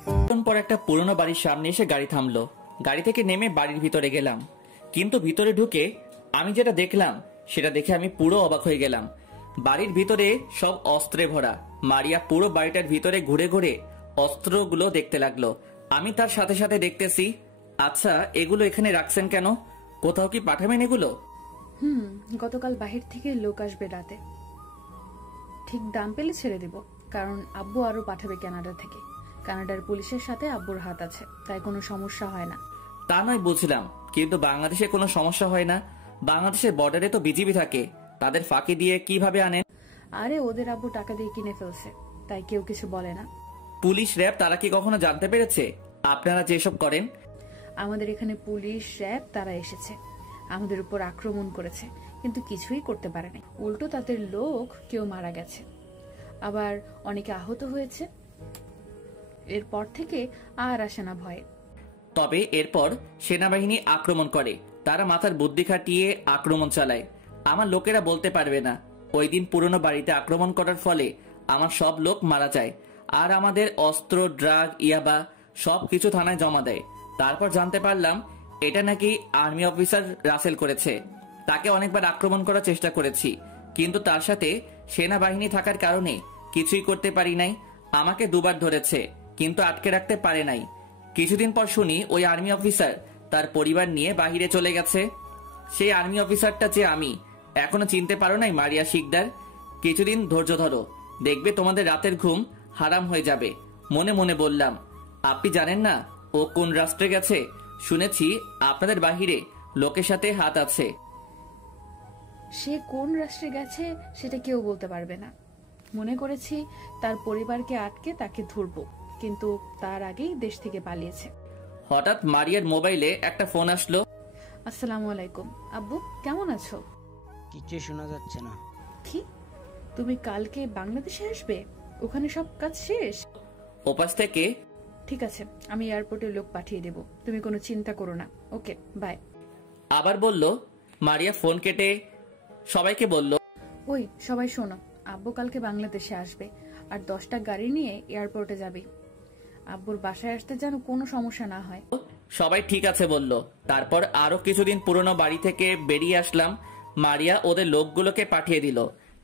কিছুক্ষণ পর একটা পুরনো বাড়ির সামনে এসে গাড়ি থামলো। গাড়ি থেকে নেমে বাড়ির ভিতরে গেলাম, কিন্তু ভিতরে ঢুকে আমি যেটা দেখলাম সেটা দেখে আমি পুরো অবাক হয়ে গেলাম। বাড়ির ভিতরে সব অস্ত্রে ভরা। মারিয়া পুরো বাড়িটার ভিতরে ঘুরে ঘুরে অস্ত্রগুলো দেখতে লাগলো। আমি তার সাথে সাথে দেখতেছি, আচ্ছা এগুলো এখানে রাখছেন কেন? কোথাও কি পাঠাবেন এগুলো? গতকাল বাহির থেকে লোক আসবে রাতে, ঠিক দাম পেলে ছেড়ে দিব। কারণ আব্বু আরো পাঠাবে কানাডা থেকে। কানাডার পুলিশের সাথে আব্বুর হাত আছে, তাই কোনো সমস্যা হয় না। তা নয় বুঝলাম, কিন্তু বাংলাদেশে কোনো সমস্যা হয় না? বাংলাদেশের বর্ডারে তো বিজিবি থাকে, তাদের ফাঁকি দিয়ে কিভাবে আনেন? আরে ওদের আব্বু টাকা দিয়ে কিনে ফেলছে, তাই কেউ কিছু বলে না। পুলিশ র্যাব তারা কি কখনো জানতে পেরেছে আপনারা যেসব করেন? আমাদের এখানে পুলিশ র্যাব তারা এসেছে, আমাদের উপর আক্রমণ করেছে, কিন্তু কিছুই করতে পারেনি। উল্টো তাদের লোক কেউ মারা গেছে, আবার অনেকে আহত হয়েছে। এরপর থেকে আর আসে না ভয়ে। তবে এরপর সেনাবাহিনী আক্রমণ করে, তারা মাথার বুদ্ধি খাটিয়ে আক্রমণ চালায়। আমার লোকেরা বলতে পারবে না ওই দিন পুরনো বাড়িতে আক্রমণ করার ফলে আমার সব লোক মারা যায়, আর আমাদের অস্ত্র, ড্রাগ, ইয়াবা সবকিছু থানায় জমা দেয়। তারপর জানতে পারলাম এটা নাকি আর্মি অফিসার রাসেল করেছে। তাকে অনেকবার আক্রমণ করার চেষ্টা করেছি, কিন্তু তার সাথে সেনাবাহিনী থাকার কারণে কিছুই করতে পারি নাই। আমাকে দুবার ধরেছে, কিন্তু আটকে রাখতে পারে নাই। কিছুদিন পর শুনি ওই আর্মি অফিসার তার পরিবার নিয়ে বাহিরে চলে গেছে। সেই আর্মি অফিসারটা যে আমি। এখনো চিনতে পারো নাই মারিয়া শিকদার? কিছুদিন ধৈর্য ধরো, দেখবে তোমাদের রাতের ঘুম হারাম হয়ে যাবে। মনে মনে বললাম, আপনি জানেন না ও কোন রাষ্ট্রে গেছে? শুনেছি আপনাদের বাহিরে লোকের সাথে হাত আছে। সে কোন রাষ্ট্রে গেছে সেটা কেউ বলতে পারবে না। মনে করেছি তার পরিবারকে আটকে তাকে ধরবো, কিন্তু তার আগেই দেশ থেকে পালিয়েছে। হঠাৎ মারিয়ার মোবাইলে একটা ফোন আসলো। আসসালামু আলাইকুম আব্বু, কেমন আছো? কিছু শোনা যাচ্ছে না। কি, তুমি কালকে বাংলাদেশে আসবে? ওখানে সব কাজ শেষ? ওপাশ থেকে, ঠিক আছে, আমি এয়ারপোর্টে লোক পাঠিয়ে দেব, তুমি কোনো চিন্তা করো না। ওকে, বাই। আবার বলল। মারিয়া ফোন কেটে সবাইকে বলল, ওই সবাই শোনো, আব্বু কালকে বাংলাদেশে আসবে আর 10টা গাড়ি নিয়ে এয়ারপোর্টে যাবে। আব্বুর বাসায় আসতে যেন কোনো সমস্যা না হয়। সবাই ঠিক আছে বলল। তারপর আরো কিছুদিন পুরনো বাড়ি থেকে বেরিয়ে আসলাম। মারিয়া ওদের লোকগুলোকে পাঠিয়ে দিল।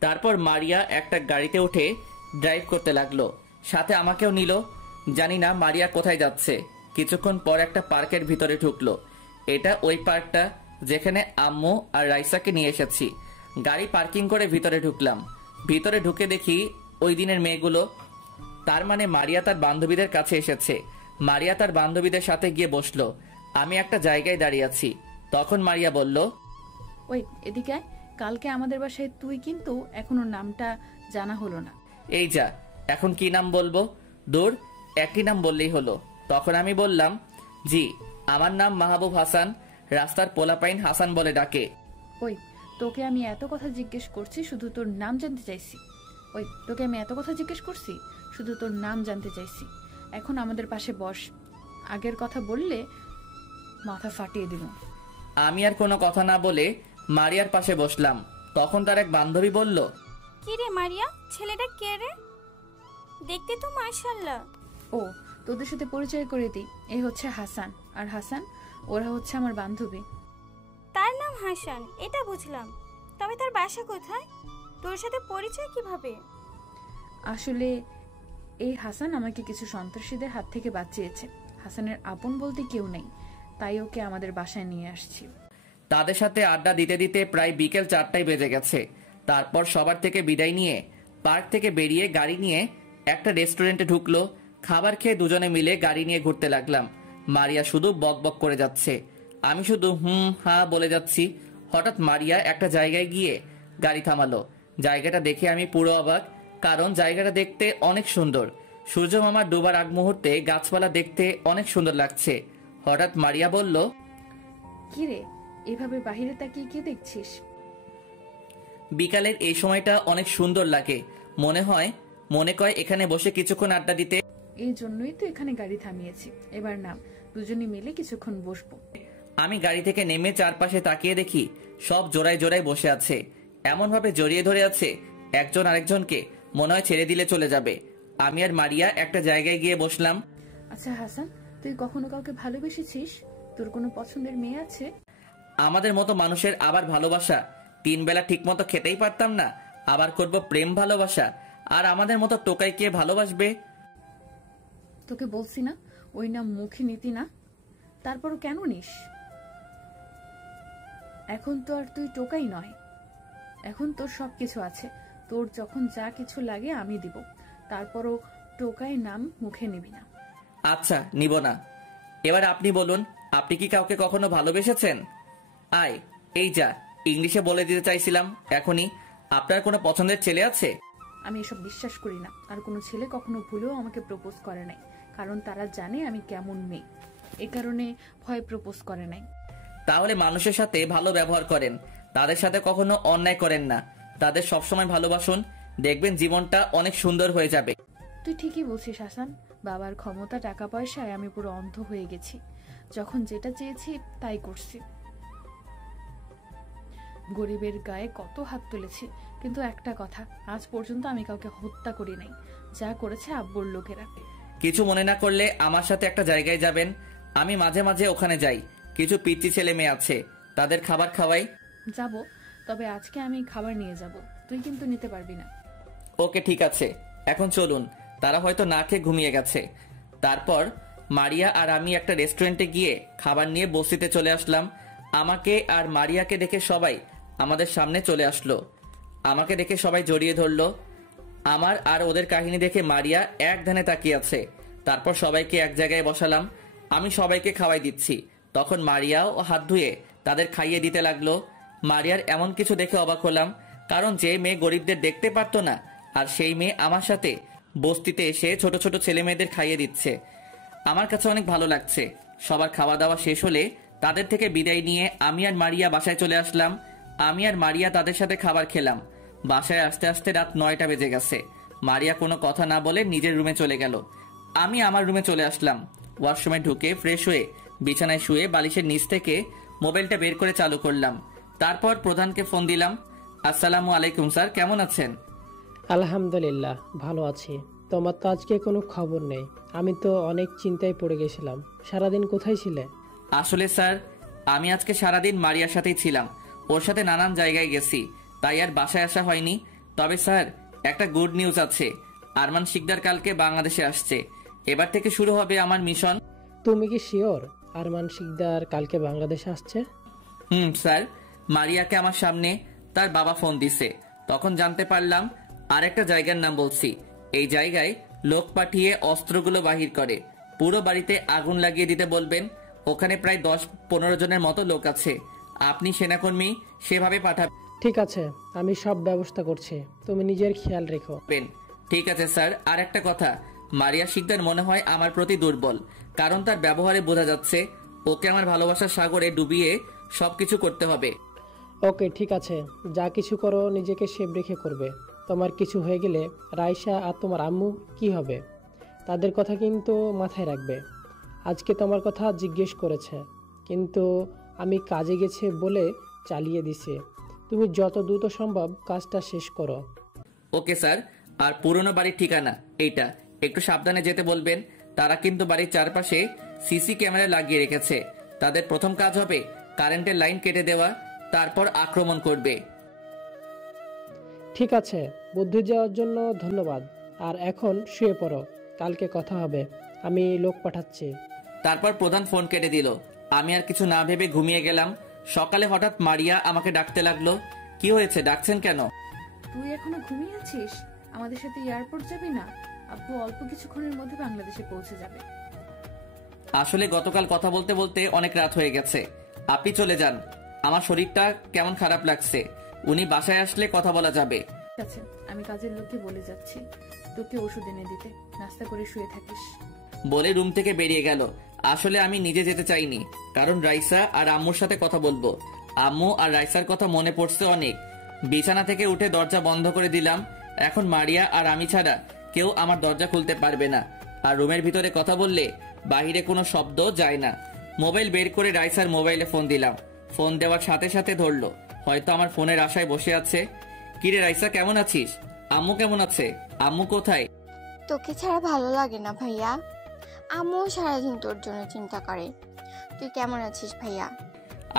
তারপর মারিয়া একটা গাড়িতে উঠে ড্রাইভ করতে লাগলো, সাথে আমাকেও নিল। জানি না মারিয়া কোথায় যাচ্ছে। কিছুক্ষণ পর একটা পার্কের ভিতরে ঢুকলো। এটা ওই পার্কটা যেখানে আম্মু আর রাইসাকে নিয়ে এসেছি। গাড়ি পার্কিং করে ভিতরে ঢুকলাম। ভিতরে ঢুকে দেখি ওই দিনের মেয়েগুলো। তার মানে মারিয়া তার বান্ধবীদের কাছে এসেছে। মারিয়া তার বান্ধবীদের সাথে গিয়ে বসলো। আমি একটা জায়গায় দাঁড়িয়ে আছি। তখন মারিয়া বলল, ওই এদিকে আয়, কালকে আমাদের বাসায় তুই, কিন্তু এখনো নামটা জানা হলো না। এই যা, এখন কি নাম বলবো? দূর, একই নাম বললেই হলো। তখন আমি বললাম, জি আমার নাম মাহবুব হাসান, রাস্তার পোলাপাইন হাসান বলে ডাকে। ওই তোকে আমি এত কথা জিজ্ঞেস করছি, শুধু তোর নাম জানতে চাইছি। ওই তোকে আমি এত কথা জিজ্ঞেস করছি, শুধু তোর নাম জানতে চাইছি। এখন আমাদের পাশে বস, আগের কথা বললে মাথা ফাটিয়ে দিব। আমি আর কোনো কথা না বলে মারিয়ার পাশে বসলাম। তখন তার এক বান্ধবী বলল, কি রে মারিয়া, ছেলেটা কে রে? দেখতে তো মাশাআল্লাহ। ও, তোদের সাথে পরিচয় করে দিই, এই হচ্ছে হাসান আর হাসান, ওরা হচ্ছে আমার বান্ধবী। তার নাম হাসান, এটা বুঝলাম, তবে তার বাসা কোথায়? তোর সাথে পরিচয় কিভাবে? আসলে এই হাসান আমাকে কিছু সন্ত্রাসীদের হাত থেকে বাঁচিয়েছে। হাসানের আপন বলতে কেউ নেই, তাই ওকে আমাদের বাসায় নিয়ে আসছি। তাদের সাথে আড্ডা দিতে দিতে প্রায় বিকেল 4টায় বেজে গেছে। তারপর সবার থেকে বিদায় নিয়ে পার্ক থেকে বেরিয়ে গাড়ি নিয়ে একটা রেস্টুরেন্টে ঢুকলো। খাবার খেয়ে দুজনে মিলে গাড়ি নিয়ে ঘুরতে লাগলাম। মারিয়া শুধু বক বক করে যাচ্ছে, আমি শুধু হা বলে যাচ্ছি। হঠাৎ মারিয়া একটা জায়গায় গিয়ে গাড়ি থামালো। জায়গাটা দেখে আমি পুরো অবাক, কারণ জায়গাটা দেখতে অনেক সুন্দর। সূর্য মামার ডোবার আগ মুহূর্তে গাছপালা দেখতে অনেক সুন্দর লাগছে। হঠাৎ মারিয়া বলল, কি রে, এভাবে বাহিরে তাকিয়ে কি দেখছিস? বিকালের এই সময়টা অনেক সুন্দর লাগে, মনে কয় এখানে বসে কিছুক্ষণ আড্ডা দিতে। এই জন্যই তো এখানে গাড়ি থামিয়েছি। এবার নাম, দুজনে মিলে কিছুক্ষণ বসবো। আমি গাড়ি থেকে নেমে চারপাশে তাকিয়ে দেখি সব জোড়ায় জোড়ায় বসে আছে, এমন ভাবে জড়িয়ে ধরে আছে একজন আরেকজনকে মনে হয় ছেড়ে দিলে চলে যাবে। আমি আর মারিয়া একটা জায়গায় গিয়ে বসলাম। আচ্ছা হাসান, তুই কখনো কাউকে ভালোবেসেছিস? তোর কোনো পছন্দের মেয়ে আছে? আমাদের মতো মানুষের আবার ভালোবাসা? 3 বেলা ঠিক মতো খেতেই পারতাম না, আবার করব প্রেম ভালোবাসা? আর আমাদের মতো টোকাই কে ভালোবাসবে? তোকে বলছি না ওই নাম মুখে নিতি না, তারপরও কেন নিস? এখন তো আর তুই টোকাই নয়, এখন তোর সবকিছু আছে। তোর যখন যা কিছু লাগে আমি দিব, তারপরও টোকাই নাম মুখে নিবি না। আচ্ছা, নিব না। এবার আপনি বলুন, আপনি কি কাউকে কখনো ভালোবেসেছেন? আয়, এই যা ইংলিশে বলে দিতে চাইছিলাম এখনই। আপনার কোনো পছন্দের ছেলে আছে? আমি এসব বিশ্বাস করি না। আর কোনো ছেলে কখনো ভুলেও আমাকে প্রপোজ করে নাই, কারণ তারা জানে আমি কেমন মেয়ে। এ কারণে ভয় প্রপোজ করে নাই। তাহলে মানুষের সাথে ভালো ব্যবহার করেন, তাদের সাথে কখনো অন্যায় করেন না, তাদের সবসময় ভালোবাসুন, দেখবেন জীবনটা অনেক সুন্দর হয়ে যাবে। তুই ঠিকই বলছিস হাসান। বাবার ক্ষমতা, টাকা পয়সায় আমি পুরো অন্ধ হয়ে গেছি। যখন যেটা চেয়েছি তাই করছি। গরিবের গায়ে কত হাত তুলেছি, কিন্তু একটা কথা, আজ পর্যন্ত আমি কাউকে হত্যা করি নাই। যা করেছে আব্বুর লোকেরা। কিছু মনে না করলে আমার সাথে একটা জায়গায় যাবেন, আমি মাঝে মাঝে ওখানে যাই। কিছু পিচ্চি ছেলে মেয়ে আছে, তাদের খাবার খাওয়াই। যাব, তবে আজকে আমি খাবার নিয়ে যাব, তুই কিন্তু নিতে পারবি না। ওকে, ঠিক আছে, এখন চলুন। তারা হয়তো না খেয়ে ঘুমিয়ে গেছে। তারপর মারিয়া আর আমি একটা রেস্টুরেন্টে গিয়ে খাবার নিয়ে বসিতে চলে আসলাম। আমাকে আর মারিয়াকে দেখে সবাই আমাদের সামনে চলে আসলো। আমাকে দেখে সবাই জড়িয়ে ধরলো। আমার আর ওদের কাহিনী দেখে মারিয়া এক ধ্যানে তাকিয়ে আছে। তারপর সবাইকে এক জায়গায় বসালাম, আমি সবাইকে খাওয়াই দিচ্ছি। তখন মারিয়াও হাত ধুয়ে তাদের খাইয়ে দিতে লাগলো। মারিয়ার এমন কিছু দেখে অবাক হলাম, কারণ যে মেয়ে গরিবদের দেখতে পারতো না, আর সেই মেয়ে আমার সাথে বস্তিতে এসে ছোট ছোট ছেলে মেয়েদের খাইয়ে দিচ্ছে। আমার কাছে অনেক ভালো লাগছে। সবার খাওয়া দাওয়া শেষ হলে তাদের থেকে বিদায় নিয়ে আমি আর মারিয়া বাসায় চলে আসলাম। আমি আর মারিয়া তাদের সাথে খাবার খেলাম। বাসায় আসতে আসতে রাত 9টা বেজে গেছে। মারিয়া কোনো কথা না বলে নিজের রুমে চলে গেল। আমি আমার রুমে চলে আসলাম। ওয়াশরুমে ঢুকে ফ্রেশ হয়ে বিছানায় শুয়ে বালিশের নিচ থেকে মোবাইলটা বের করে চালু করলাম। তারপর প্রধানকে ফোন দিলাম। আসসালামু আলাইকুম স্যার, কেমন আছেন? আলহামদুলিল্লাহ, ভালো আছি। তোমার তো আজকে কোনো খবর নেই। আমি তো অনেক চিন্তায় পড়ে গেছিলাম। সারাদিন কোথায় ছিলে? আসলে স্যার, আমি আজকে সারাদিন মারিয়ার সাথেই ছিলাম। ওর সাথে নানান জায়গায় গেছি, তাই আর বাসায় আসা হয়নি। তবে স্যার, একটা গুড নিউজ আছে। আরমান শিকদার কালকে বাংলাদেশে আসছে। এবার থেকে শুরু হবে আমার মিশন। তুমি কি শিওর আরমান শিকদার কালকে বাংলাদেশে আসছে? স্যার, মারিয়াকে আমার সামনে তার বাবা ফোন দিছে, তখন জানতে পারলাম। আর একটা জায়গার নাম বলছি। এই জায়গায় লোক পাঠিয়ে অস্ত্রগুলো বাহির করে পুরো বাড়িতে আগুন লাগিয়ে দিতে বলবেন। ওখানে প্রায় 10-15 জনের মতো লোক আছে। আপনি সেনাকর্মী সেভাবে পাঠাবেন। ঠিক আছে, আমি সব ব্যবস্থা করছি, তুমি নিজের খেয়াল রেখো। ঠিক আছে স্যার। আর একটা কথা, মারিয়া শিকদার মনে হয় আমার প্রতি দুর্বল, কারণ তার ব্যবহারে বোঝা যাচ্ছে ওকে আমার ভালোবাসার সাগরে ডুবিয়ে সবকিছু করতে হবে। ওকে, ঠিক আছে, যা কিছু করো নিজেকে সেভ রেখে করবে। তোমার কিছু হয়ে গেলে রাইসা আর তোমার আম্মু কি হবে? তাদের কথা কিন্তু মাথায় রাখবে। আজকে তোমার কথা জিজ্ঞেস করেছে, কিন্তু আমি কাজে গেছে বলে চালিয়ে দিছে। তুমি যত দ্রুত সম্ভব কাজটা শেষ করো। Okay sir. আর পুরনো বাড়ির ঠিকানা এইটা, একটু সাবধানে যেতে বলবেন। তারা কিন্তু বাড়ির চারপাশে সিসি ক্যামেরা লাগিয়ে রেখেছে। তাদের প্রথম কাজ হবে কারেন্টের লাইন কেটে দেওয়া, তারপর আক্রমণ করবে। ঠিক আছে, বুদ্ধি দেওয়ার জন্য ধন্যবাদ। আর এখন শুয়ে পড়ো, কালকে কথা হবে। আমি লোক পাঠাচ্ছি। তারপর প্রধান ফোন কেটে দিল। আমি আর কিছু না ভেবে ঘুমিয়ে গেলাম। সকালে হঠাৎ মারিয়া আমাকে ডাকতে লাগলো। কি হয়েছে, ডাকছেন কেন? তুই এখনো ঘুমিয়ে আছিস? আমাদের সাথে এয়ারপোর্ট যাবি না? আব্বু অল্প কিছুক্ষণের মধ্যে বাংলাদেশে পৌঁছে যাবে। আসলে গতকাল কথা বলতে বলতে অনেক রাত হয়ে গেছে। আপনি চলে যান, আমার শরীরটা কেমন খারাপ লাগছে। উনি বাসায় আসলে কথা বলা যাবে। ঠিক আছে, আমি কাজের লোককে বলে যাচ্ছি তোকে ওষুধ এনে দিতে। নাস্তা করে শুয়ে থাকিস। বলে রুম থেকে বেরিয়ে গেল। আসলে আমি নিজে যেতে চাইনি, কারণ রাইসা আর আম্মুর সাথে কথা বলবো। আম্মু আর রাইসার কথা মনে পড়ছে অনেক। বিছানা থেকে উঠে দরজা বন্ধ করে দিলাম। এখন মারিয়া আর আমি ছাড়া কেউ আমার দরজা খুলতে পারবে না। আর রুমের ভিতরে কথা বললে বাহিরে কোনো শব্দ যায় না। মোবাইল বের করে রাইসার মোবাইলে ফোন দিলাম। ফোন দেওয়ার সাথে সাথে ধরলো। হয়তো আমার ফোনের আশায় বসে আছে। কিরে রাইসা, কেমন আছিস? আম্মু কেমন আছে? আম্মু কোথায়? তোকে ছাড়া ভালো লাগে না ভাইয়া। আম্মু সারাদিন তোর জন্য চিন্তা করে। তুই কেমন আছিস ভাইয়া?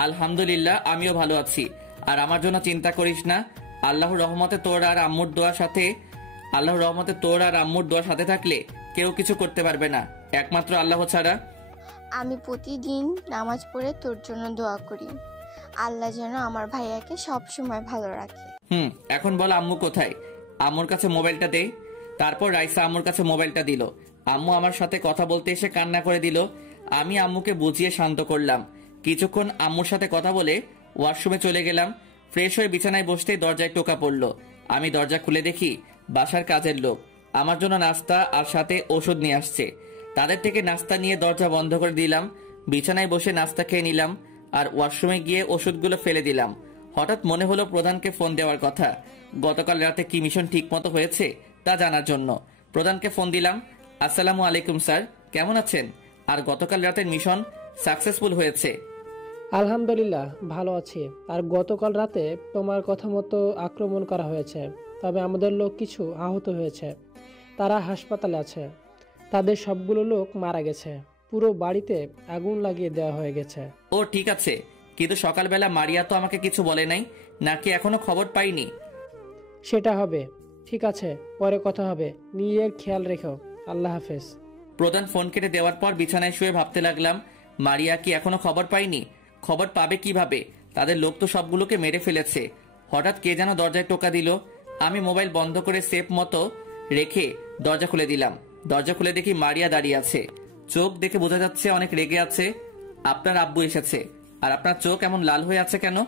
আলহামদুলিল্লাহ, আমিও ভালো আছি। আর আমার জন্য চিন্তা করিস না। আল্লাহর রহমতে তোর আর আম্মুর দোয়ার সাথে থাকলে কেউ কিছু করতে পারবে না, একমাত্র আল্লাহ ছাড়া। আমি প্রতিদিন নামাজ পড়ে তোর জন্য দোয়া করি, আল্লাহ যেন আমার ভাইয়াকে সব সময় ভালো রাখে। এখন বল আম্মু কোথায়? আম্মুর কাছে মোবাইলটা দে। তারপর রাইসা আম্মুর কাছে মোবাইলটা দিল। আম্মু আমার সাথে কথা বলতে এসে কান্না করে দিল। আমি আম্মুকে বুঝিয়ে শান্ত করলাম। কিছুক্ষণ আম্মুর সাথে কথা বলে ওয়াশরুমে চলে গেলাম। ফ্রেশ হয়ে বিছানায় বসতেই দরজায় টোকা পড়লো। আমি দরজা খুলে দেখি বাসার কাজের লোক আমার জন্য নাস্তা আর সাথে ওষুধ নিয়ে আসছে। তাদের থেকে নাস্তা নিয়ে দরজা বন্ধ করে দিলাম। বিছানায় বসে নাস্তা খেয়ে নিলাম আর ওয়াশরুমে গিয়ে ওষুধগুলো ফেলে দিলাম। হঠাৎ মনে হলো প্রধানকে ফোন দেওয়ার কথা। গতকাল রাতে কি মিশন ঠিক মতো হয়েছে তা জানার জন্য প্রধানকে ফোন দিলাম। আসসালামু আলাইকুম স্যার, কেমন আছেন? আর গতকাল রাতের মিশন সাকসেসফুল হয়েছে? আলহামদুলিল্লাহ ভালো আছি। আর গতকাল রাতে তোমার কথা মতো আক্রমণ করা হয়েছে, তবে আমাদের লোক কিছু আহত হয়েছে। তারা হাসপাতালে আছে। তাদের সবগুলো লোক মারা গেছে। পুরো বাড়িতে আগুন লাগিয়ে দেওয়া হয়ে গেছে। ও ঠিক আছে, কিন্তু সকালবেলা মারিয়া তো আমাকে কিছু বলে নাই, নাকি এখনো খবর পাইনি? সেটা হবে। ঠিক আছে, পরে কথা হবে। নিজের খেয়াল রেখো। আল্লাহ হাফেজ। প্রধান ফোন কেটে দেওয়ার পর বিছানায় শুয়ে ভাবতে লাগলাম, মারিয়া কি এখনো খবর পাইনি? খবর পাবে কিভাবে? তাদের লোক তো সবগুলোকে মেরে ফেলেছে। হঠাৎ কে যেন দরজায় টোকা দিল। আমি মোবাইল বন্ধ করে সেফ মতো রেখে দরজা খুলে দিলাম। দরজা খুলে দেখি মারিয়া দাঁড়িয়ে আছে। চোখ দেখে বোঝা যাচ্ছে অনেক রেগে আছে। আপনার আব্বু এসেছে। আর আপনার চোখ এমন লাল হয়ে আছে কেন?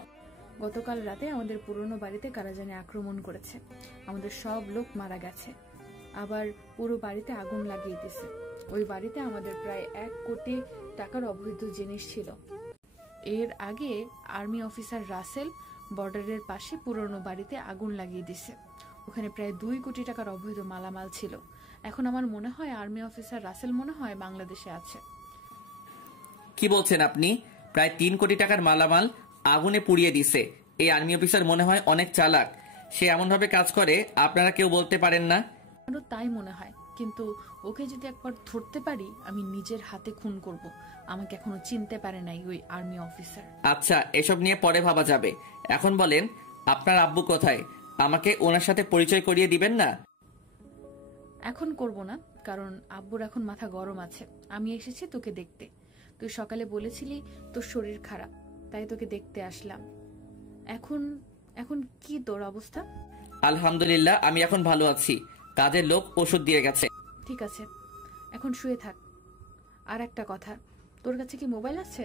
গতকাল রাতে আমাদের পুরনো বাড়িতে কারা জানি আক্রমণ করেছে। আমাদের সব লোক মারা গেছে। আবার পুরো বাড়িতে আগুন লাগিয়ে দিয়েছে। ওই বাড়িতে আমাদের প্রায় 1 কোটি টাকার অবৈধ জিনিস ছিল। এর আগে আর্মি অফিসার রাসেল বর্ডারের পাশে পুরনো বাড়িতে আগুন লাগিয়ে দিছে। ওখানে প্রায় 2 কোটি টাকার অবৈধ মালামাল ছিল। এখন আমার মনে হয় আর্মি অফিসার রাসেল মনে হয় বাংলাদেশে আছে। কি বলছেন আপনি? প্রায় 3 কোটি টাকার মালামাল আগুনে পুড়িয়ে দিছে। এই আর্মি অফিসার মনে হয় অনেক চালাক। সে এমন ভাবে কাজ করে আপনারা কেউ বলতে পারেন না। আমারও তাই মনে হয়, কিন্তু ওকে যদি একবার ধরতে পারি আমি নিজের হাতে খুন করব। আমাকে এখনো চিনতে পারে নাই ওই আর্মি অফিসার। আচ্ছা, এসব নিয়ে পরে ভাবা যাবে। এখন বলেন আপনার আব্বু কোথায়? আমাকে ওনার সাথে পরিচয় করিয়ে দিবেন না? এখন করব না, কারণ আব্বুর এখন মাথা গরম আছে। আমি এসেছি তোকে দেখতে। তুই সকালে বলেছিলি তোর শরীর খারাপ, তাই তোকে দেখতে আসলাম। এখন এখন কি তোর অবস্থা? আলহামদুলিল্লাহ, আমি এখন ভালো আছি। কাজের লোক ওষুধ দিয়ে গেছে। ঠিক আছে, এখন শুয়ে থাক। আর একটা কথা, তোর কাছে কি মোবাইল আছে?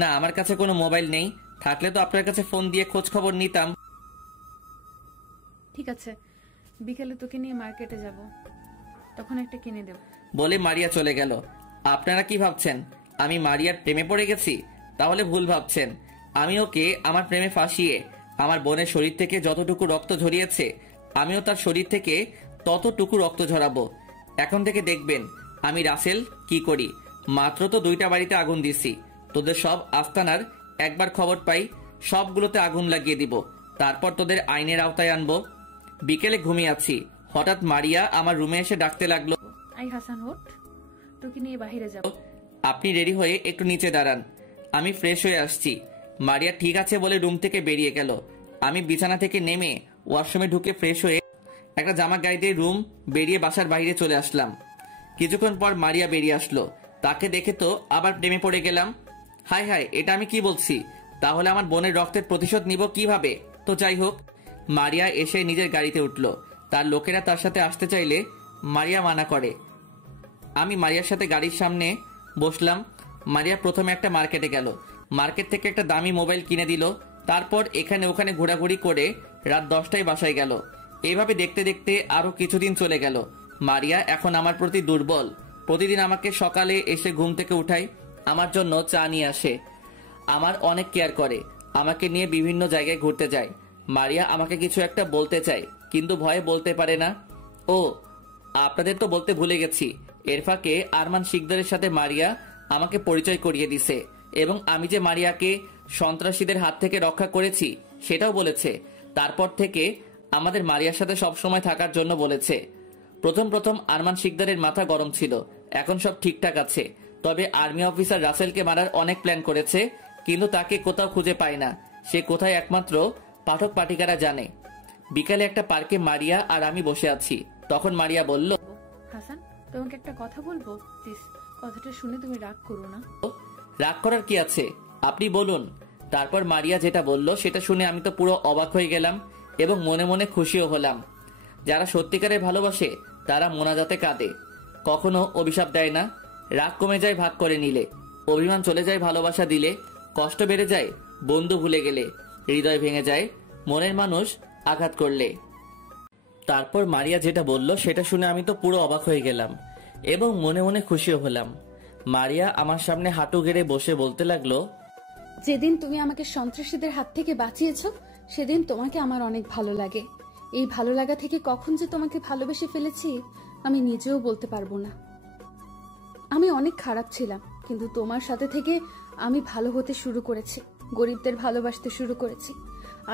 না, আমার কাছে কোনো মোবাইল নেই। থাকলে তো আপনার কাছে ফোন দিয়ে খোঁজ খবর নিতাম। ঠিক আছে, বিকেলে তোকে নিয়ে মার্কেটে যাব, তখন একটা কিনে দেব। বলে মারিয়া চলে গেল। আপনারা কি ভাবছেন আমি মারিয়ার প্রেমে পড়ে গেছি? তাহলে ভুল ভাবছেন। আমি ওকে আমার প্রেমে ফাঁসিয়ে আমার বোনের শরীর থেকে যতটুকু রক্ত ঝরিয়েছে আমিও তার শরীর থেকে ততটুকু রক্ত ঝরাবো। এখন থেকে দেখবেন আমি রাসেল কি করি। মাত্র তো 2টা বাড়িতে আগুন দিছি। তোদের সব আস্তানার একবার খবর পাই, সবগুলোতে আগুন লাগিয়ে দিব। তারপর তোদের আইনের আওতায় আনবো। বিকেলে ঘুমিয়ে আছি, হঠাৎ মারিয়া আমার রুমে এসে ডাকতে লাগলো, আই হাসান হোট, তোকে নিয়ে বাইরে যাব। আপনি রেডি হয়ে একটু নিচে দাঁড়ান, আমি ফ্রেশ হয়ে আসছি। মারিয়া ঠিক আছে বলে রুম থেকে বেরিয়ে গেল। আমি বিছানা থেকে নেমে ওয়াশরুমে ঢুকে ফ্রেশ হয়ে একটা জামা গায়ে দিয়ে রুম বেরিয়ে বাসার বাইরে চলে আসলাম। কিছুক্ষণ পর মারিয়া বেরিয়ে আসলো। তাকে দেখে তো আবার প্রেমে পড়ে গেলাম। হায় হায়, এটা আমি কি বলছি? তাহলে আমার বোনের রক্তের প্রতিশোধ নিব কিভাবে? তো যাই হোক, মারিয়া এসে নিজের গাড়িতে উঠলো। তার লোকেরা তার সাথে আসতে চাইলে মারিয়া মানা করে। আমি মারিয়ার সাথে গাড়ির সামনে বসলাম। মারিয়া প্রথমে একটা মার্কেটে গেল। মার্কেট থেকে একটা দামি মোবাইল কিনে দিল। তারপর এখানে ওখানে ঘোরাঘুরি করে রাত 10টায় বাসায় গেল। এইভাবে দেখতে দেখতে আরো কিছুদিন চলে গেল। মারিয়া এখন আমার প্রতি দুর্বল। প্রতিদিন আমাকে সকালে এসে ঘুম থেকে উঠায়, আমার জন্য চা নিয়ে আসে, আমার অনেক কেয়ার করে, আমাকে নিয়ে বিভিন্ন জায়গায় ঘুরতে যায়। মারিয়া আমাকে কিছু একটা বলতে চায়, কিন্তু ভয়ে বলতে পারে না। ও, আপনাদের তো বলতে ভুলে গেছি, এর ফাঁকে আরমান শিকদারের সাথে মারিয়া আমাকে পরিচয় করিয়ে দিছে এবং আমি যে মারিয়াকে সন্ত্রাসীদের হাত থেকে রক্ষা করেছি সেটাও বলেছে। তারপর থেকে আমাদের মারিয়ার সাথে সবসময় থাকার জন্য বলেছে। প্রথম প্রথম আরমান শিকদারের মাথা গরম ছিল, এখন সব ঠিকঠাক আছে। তবে আর্মি অফিসার রাসেলকে মারার অনেক প্ল্যান করেছে, কিন্তু তাকে কোথাও খুঁজে পায় না। সে কোথায় একমাত্র পাঠক পাঠিকারা জানে। বিকালে একটা পার্কে মারিয়া আর আমি বসে আছি। তখন মারিয়া বলল, হাসান, তোমাকে একটা কথা বলবো প্লিজ। কথাটা শুনে তুমি রাগ করো না। রাগ করার কি আছে, আপনি বলুন। তারপর মারিয়া যেটা বলল সেটা শুনে আমি তো পুরো অবাক হয়ে গেলাম এবং মনে মনে খুশিও হলাম। যারা সত্যিকারের ভালোবাসে তারা মোনাজাতে কাঁদে, কখনো অভিশাপ দেয় না। রাগ কমে যায় ভাগ করে নিলে, অভিমান চলে যায় ভালোবাসা দিলে, কষ্ট বেড়ে যায় বন্ধু ভুলে গেলে, হৃদয় ভেঙে যায় মনের মানুষ আঘাত করলে। তারপর মারিয়া যেটা বলল সেটা শুনে আমি তো পুরো অবাক হয়ে গেলাম এবং মনে মনে খুশিও হলাম। মারিয়া আমার সামনে হাঁটু গেড়ে বসে বলতে লাগলো, যেদিন তুমি আমাকে সন্ত্রাসীদের হাত থেকে বাঁচিয়েছো সেদিন তোমাকে আমার অনেক ভালো লাগে। এই ভালো লাগা থেকে কখন যে তোমাকে ভালোবেসে ফেলেছি আমি নিজেও বলতে পারবো না। আমি অনেক খারাপ ছিলাম, কিন্তু তোমার সাথে থেকে আমি ভালো হতে শুরু করেছি, গরিবদের ভালোবাসতে শুরু করেছি।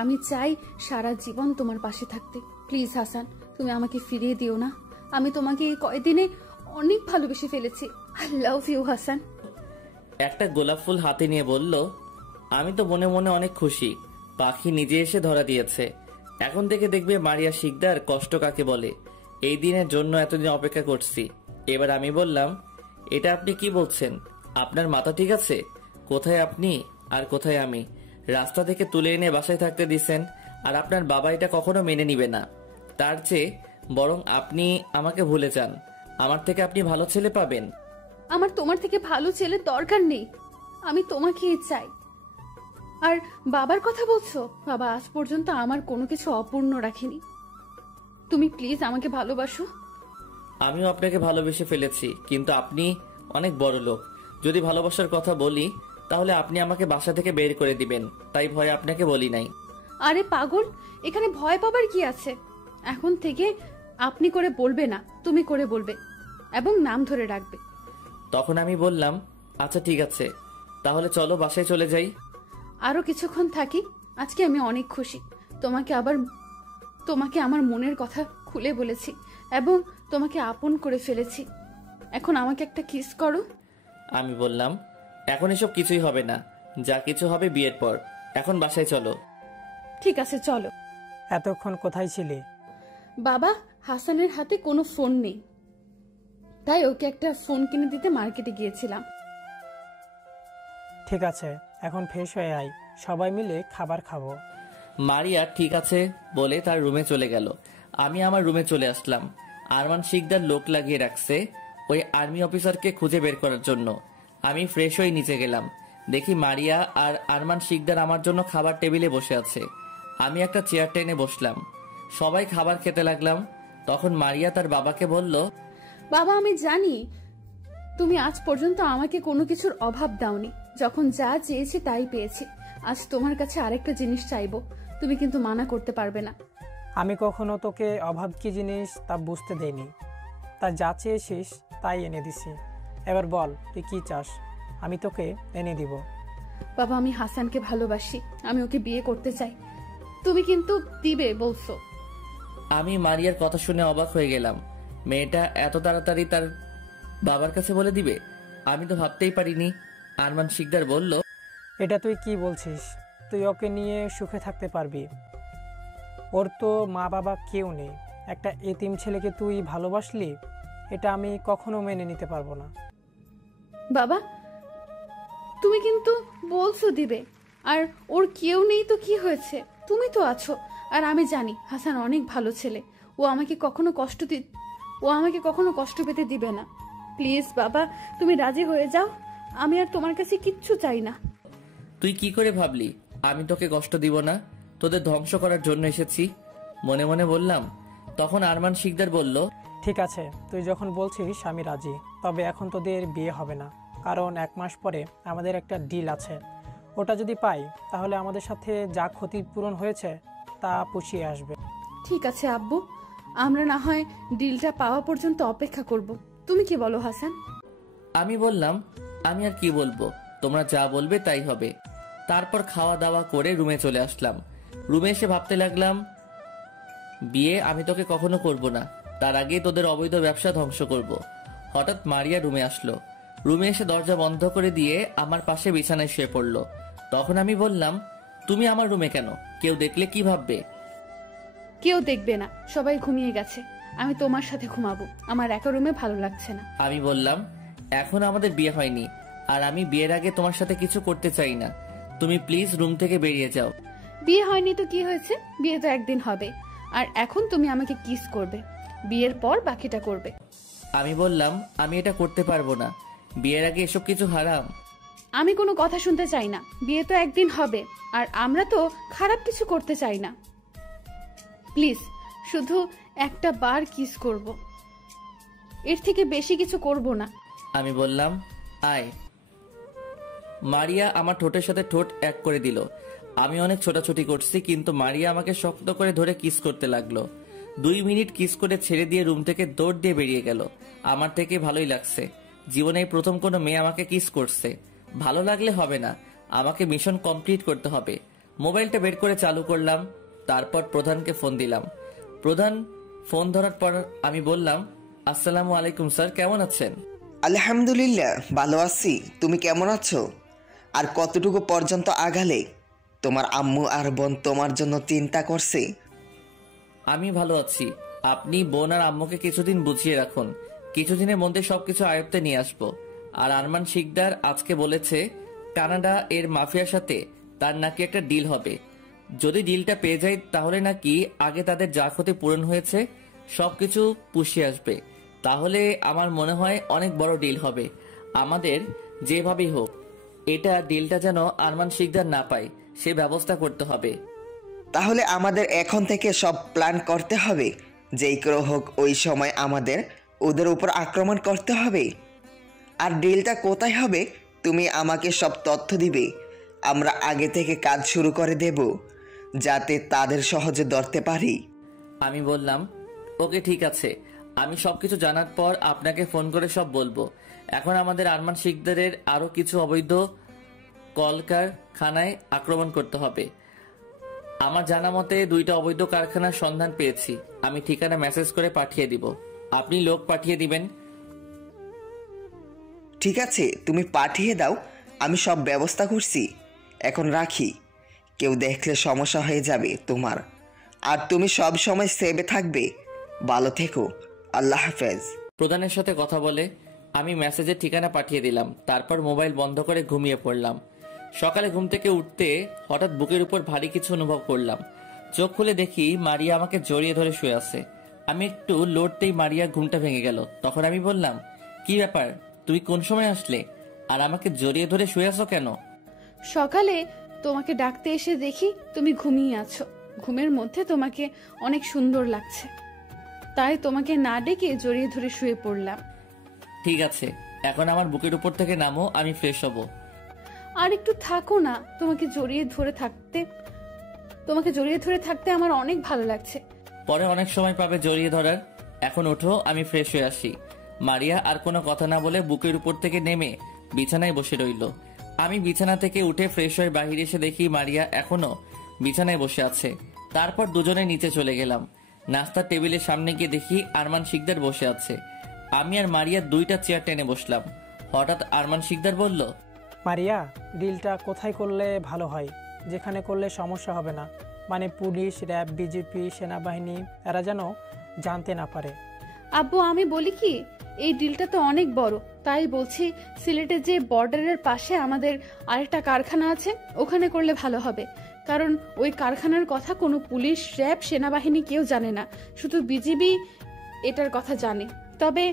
আমি চাই সারা জীবন তোমার পাশে থাকতে। প্লিজ হাসান, তুমি আমাকে ফিরিয়ে দিও না। আমি তোমাকে এই কয়দিনে অনেক ভালোবেসে ফেলেছি। I love you Hasan. একটা গোলাপ ফুল হাতে নিয়ে বলল, আমি তো মনে মনে অনেক খুশি, পাখি নিজে এসে ধরা দিয়েছে। এখন থেকে দেখবে মারিয়া শিকদার কষ্ট কাকে বলে। এই দিনের জন্য এতদিন অপেক্ষা করছি। এবার আমি বললাম, এটা আপনি কি বলছেন? আপনার মাথা ঠিক আছে? কোথায় আপনি আর কোথায় আমি? রাস্তা থেকে তুলে এনে বাসায় থাকতে দিচ্ছেন, আর আপনার বাবা এটা কখনো মেনে নিবে না। তার চেয়ে বরং আপনি আমাকে ভুলে যান, আমার থেকে আপনি ভালো ছেলে পাবেন। আমার তোমার থেকে ভালো ছেলে দরকার নেই, আমি তোমাকেই চাই। আর বাবার কথা বলছো? বাবা আজ পর্যন্ত আমার কোনো কিছু অপূর্ণ রাখেনি। তুমি প্লিজ আমাকে ভালোবাসো। আমিও আপনাকে ভালোবেসে ফেলেছি, কিন্তু আপনি অনেক বড় লোক। যদি ভালোবাসার কথা বলি তাহলে আপনি আমাকে বাসা থেকে বের করে দিবেন, তাই ভয়ে আপনাকে বলি নাই। আরে পাগল, এখানে ভয় পাবার কি আছে? এখন থেকে আপনি করে বলবে না, তুমি করে বলবে এবং নাম ধরে রাখবে। তখন আমি বললাম, আচ্ছা ঠিক আছে, তাহলে চলো বাসায় চলে যাই। আরো কিছুক্ষণ থাকি। আজকে আমি অনেক খুশি। তোমাকে আমার মনের কথা খুলে বলেছি এবং তোমাকে আপন করে ফেলেছি। এখন আমাকে একটা কিস করো। আমি বললাম, এখন এসব কিছুই হবে না, যা কিছু হবে বিয়ের পর। এখন বাসায় চলো। ঠিক আছে চলো। এতক্ষণ কোথায় ছিলে? বাবা, হাসানের হাতে কোনো ফোন নেই, তাই ওকে একটা ফোন কিনে দিতে মার্কেটে গিয়েছিলাম। ঠিক আছে, এখন ফ্রেশ হয়ে আয়, সবাই মিলে খাবার খাবো। মারিয়া ঠিক আছে বলে তার রুমে চলে গেল। আমি আমার রুমে চলে আসলাম। আরমান শিকদার লোক লাগিয়ে রাখছে ওই আর্মি অফিসারকে খুঁজে বের করার জন্য। আমি ফ্রেশ হয়ে নিচে গেলাম, দেখি মারিয়া আর আরমান শিকদার আমার জন্য খাবার টেবিলে বসে আছে। আমি একটা চেয়ার টেনে বসলাম, সবাই খাবার খেতে লাগলাম। তখন মারিয়া তার বাবাকে বলল, বাবা, আমি জানি তুমি আজ পর্যন্ত আমাকে কোনো কিছুর অভাব দাওনি। যখন যা চেয়েছি তাই পেয়েছি। আজ তোমার কাছে আরেকটা জিনিস চাইবো, তুমি কিন্তু মানা করতে পারবে না। আমি কখনো তোকে অভাব কি জিনিস তা বুঝতে দেইনি, তা যা চেয়েছিস তাই এনে দিছি। এবার বল তুই কি চাস, আমি তোকে এনে দিব। বাবা, আমি হাসানকে ভালোবাসি, আমি ওকে বিয়ে করতে চাই। তুমি কিন্তু দিবে বলছো? আমি মারিয়ার কথা শুনে অবাক হয়ে গেলাম। মেয়েটা এত তাড়াতাড়ি তার বাবার কাছে বলে দিবে? আমি তো ভাবতেই পারিনি। আরমান শিকদার বলল, এটা তুই কি বলছিস? তুই ওকে নিয়ে সুখে থাকতে পারবি? ওর তো মা বাবা কেউ নেই, একটা এতিম ছেলেকে তুই ভালোবাসলি? এটা আমি কখনো মেনে নিতে পারবো না। বাবা, তুমি কিন্তু বলছো দিবে, আর ওর কেউ নেই তো কি হয়েছে? তুমি তো আছো। আর আমি জানি হাসান অনেক ভালো ছেলে, ও আমাকে কখনো কষ্ট পেতে দিবে না। প্লিজ বাবা, তুমি রাজি হয়ে যাও, আমি আর তোমার কাছে কিচ্ছু চাই না। তুই কি করে ভাবলি আমি তোকে কষ্ট দিব না? তোদের ধ্বংস করার জন্য এসেছি, মনে মনে বললাম। তখন আরমান শিকদার বলল, ঠিক আছে, তুই যখন বলছিস আমি রাজি। তবে এখন তোদের বিয়ে হবে না, কারণ 1 মাস পরে আমাদের একটা ডিল আছে। ওটা যদি পাই তাহলে আমাদের সাথে যা ক্ষতিপূরণ হয়েছে তা পুষিয়ে আসবে। ঠিক আছে আব্বু, আমরা না হয় ডিলটা পাওয়া পর্যন্ত অপেক্ষা করব। তুমি কি বলো হাসান? আমি বললাম, আমি আর কি বলবো, তোমরা যা বলবে তাই হবে। তারপর খাওয়া দাওয়া করে রুমে চলে আসলাম। রুমে এসে ভাবতে লাগলাম, বিয়ে আমি তোকে কখনো করব না, তার আগে তোদের অবৈধ ব্যবসা ধ্বংস করব। হঠাৎ মারিয়া রুমে আসলো। রুমে এসে দরজা বন্ধ করে দিয়ে আমার পাশে বিছানায় শুয়ে পড়লো। তখন আমি বললাম, তুমি আমার রুমে কেন? কেউ দেখলে কি ভাববে? কেউ দেখবে না, সবাই ঘুমিয়ে গেছে। আমি তোমার সাথে ঘুমাবো, আমার একা রুমে ভালো লাগছে না। আমি বললাম, এখন আমাদের বিয়ে হয়নি, আর আমি বিয়ের আগে তোমার সাথে কিছু করতে চাই না। তুমি প্লিজ রুম থেকে বেরিয়ে যাও। বিয়ে হয়নি তো কি হয়েছে? বিয়ে তো একদিন হবে। আর এখন তুমি আমাকে কিস করবে, বিয়ের পর বাকিটা করবে। আমি বললাম, আমি এটা করতে পারবো না, বিয়ের আগে এসব কিছু হারাম। আমি কোনো কথা শুনতে চাই না, বিয়ে তো একদিন হবে, আর আমরা তো খারাপ কিছু করতে চাই না। প্লিজ শুধু একটা বার কিস করব, এর থেকে বেশি কিছু করব না। আমি বললাম, আয়। মারিয়া আমার ঠোঁটের সাথে ঠোঁট এক করে দিল। আমি অনেক ছোটাছুটি করছি, কিন্তু মারিয়া আমাকে শক্ত করে ধরে কিস করতে লাগলো। 2 মিনিট কিস করে ছেড়ে দিয়ে রুম থেকে দৌড় দিয়ে বেরিয়ে গেল। আমার থেকে ভালোই লাগছে, জীবনে প্রথম কোনো মেয়ে আমাকে কিস করছে। ভালো লাগলে হবে না, আমাকে মিশন কমপ্লিট করতে হবে। মোবাইলটা বের করে চালু করলাম, তারপর প্রধানকে ফোন দিলাম। প্রধান ফোন ধরার পর আমি বললাম, আসসালামু আলাইকুম স্যার, কেমন আছেন? আলহামদুলিল্লাহ ভালো আছি। তুমি কেমন আছো? আর কতটুকু পর্যন্ত আগালে? তোমার আম্মু আর বোন তোমার জন্য চিন্তা করছে? আমি ভালো আছি। আপনি বোন আর আম্মুকে কিছুদিন বুঝিয়ে রাখুন, কিছুদিনের মধ্যে সবকিছু আয়ত্তে নিয়ে আসবো। আর আরমান শিকদার আজকে বলেছে কানাডা এর মাফিয়ার সাথে তার নাকি একটা ডিল হবে। যদি ডিলটা পেয়ে যায় তাহলে নাকি আগে তাদের যা ক্ষতি পূরণ হয়েছে সবকিছু পুষিয়ে আসবে। তাহলে আমার মনে হয় অনেক বড় ডিল হবে। আমাদের যেভাবেই হোক এটা ডিলটা যেন আরমান শিকদার না পায় সে ব্যবস্থা করতে হবে। তাহলে আমাদের এখন থেকে সব প্ল্যান করতে হবে, যেই করে হোক ওই সময় আমাদের ওদের উপর আক্রমণ করতে হবে। আর ডিলটা কোথায় হবে তুমি আমাকে সব তথ্য দিবে, আমরা আগে থেকে কাজ শুরু করে দেব, যাতে তাদের সহজে ধরতে পারি। আমি বললাম, ওকে ঠিক আছে, আমি সবকিছু জানার পর আপনাকে ফোন করে সব বলবো। এখন আমাদের আরমান শিকদারের আরো কিছু অবৈধ কলকারখানায় আক্রমণ করতে হবে। আমার জানা মতে 2টা অবৈধ কারখানার সন্ধান পেয়েছি, আমি ঠিকানা মেসেজ করে পাঠিয়ে দিব। আপনি লোক পাঠিয়ে দিবেন? ঠিক আছে, তুমি পাঠিয়ে দাও, আমি সব ব্যবস্থা করছি। এখন রাখি, কেউ দেখলে সমস্যা হয়ে যাবে তোমার। আর তুমি সব সময় সেভে থাকবে। ভালো থেকো, আল্লাহ হাফেজ। প্রধানের সাথে কথা বলে আমি মেসেজের ঠিকানা পাঠিয়ে দিলাম, তারপর মোবাইল বন্ধ করে ঘুমিয়ে পড়লাম। সকালে ঘুম থেকে উঠতে হঠাৎ বুকের উপর ভারী কিছু অনুভব করলাম। চোখ খুলে দেখি মারিয়া আমাকে জড়িয়ে ধরে শুয়ে আছে। আমি একটু লড়তেই মারিয়া ঘুমটা ভেঙে গেল। তখন আমি বললাম, কি ব্যাপার, তুমি কোন সময় আসলে আর আমাকে জড়িয়ে ধরে শুয়ে আছো কেন? সকালে তোমাকে ডাকতে এসে দেখি তুমি ঘুমিয়ে আছো, ঘুমের মধ্যে তোমাকে অনেক সুন্দর লাগছে, তাই তোমাকে না ডেকে জড়িয়ে ধরে শুয়ে পড়লাম। ঠিক আছে, এখন আমার বুকের উপর থেকে নামো, আমি ফ্রেশ হব। আর একটু থাকো না, তোমাকে জড়িয়ে ধরে থাকতে আমার অনেক ভালো লাগছে। পরে অনেক সময় পাবে জড়িয়ে ধরার। এখন ওঠো, আমি ফ্রেশ হয়ে আসি। মারিয়া আর কোনো কথা না বলে বুকের উপর থেকে নেমে বিছানায় বসে রইল। আমি বিছানা থেকে উঠে ফ্রেশ হয়ে বাইরে এসে দেখি মারিয়া এখনো বিছানায় বসে আছে। তারপর দুজনে নিচে চলে গেলাম। নাস্তার টেবিলের সামনে গিয়ে দেখি আরমান শিকদার বসে আছে। আমি আর মারিয়া 2টা চেয়ার টেনে বসলাম। হঠাৎ আরমান শিকদার বলল, মারিয়া, ডিলটা কোথায় করলে ভালো হয়, যেখানে করলে সমস্যা হবে না, মানে পুলিশ, র্যাব, বিজেপি, সেনাবাহিনী এরা যেন জানতে না পারে। আব্বু আমি বলি কি, এই ডিলটা তো অনেক বড়, তাই বলছি সিলেটের যে বর্ডারের পাশে আমাদের আরেকটা কারখানা আছে ওখানে করলে ভালো হবে। কারণ ওই কারখানার কথা কোনো পুলিশ, র্যাব, সেনাবাহিনী কেউ জানে না, শুধু বিজিবি এটার কথা জানে। তবে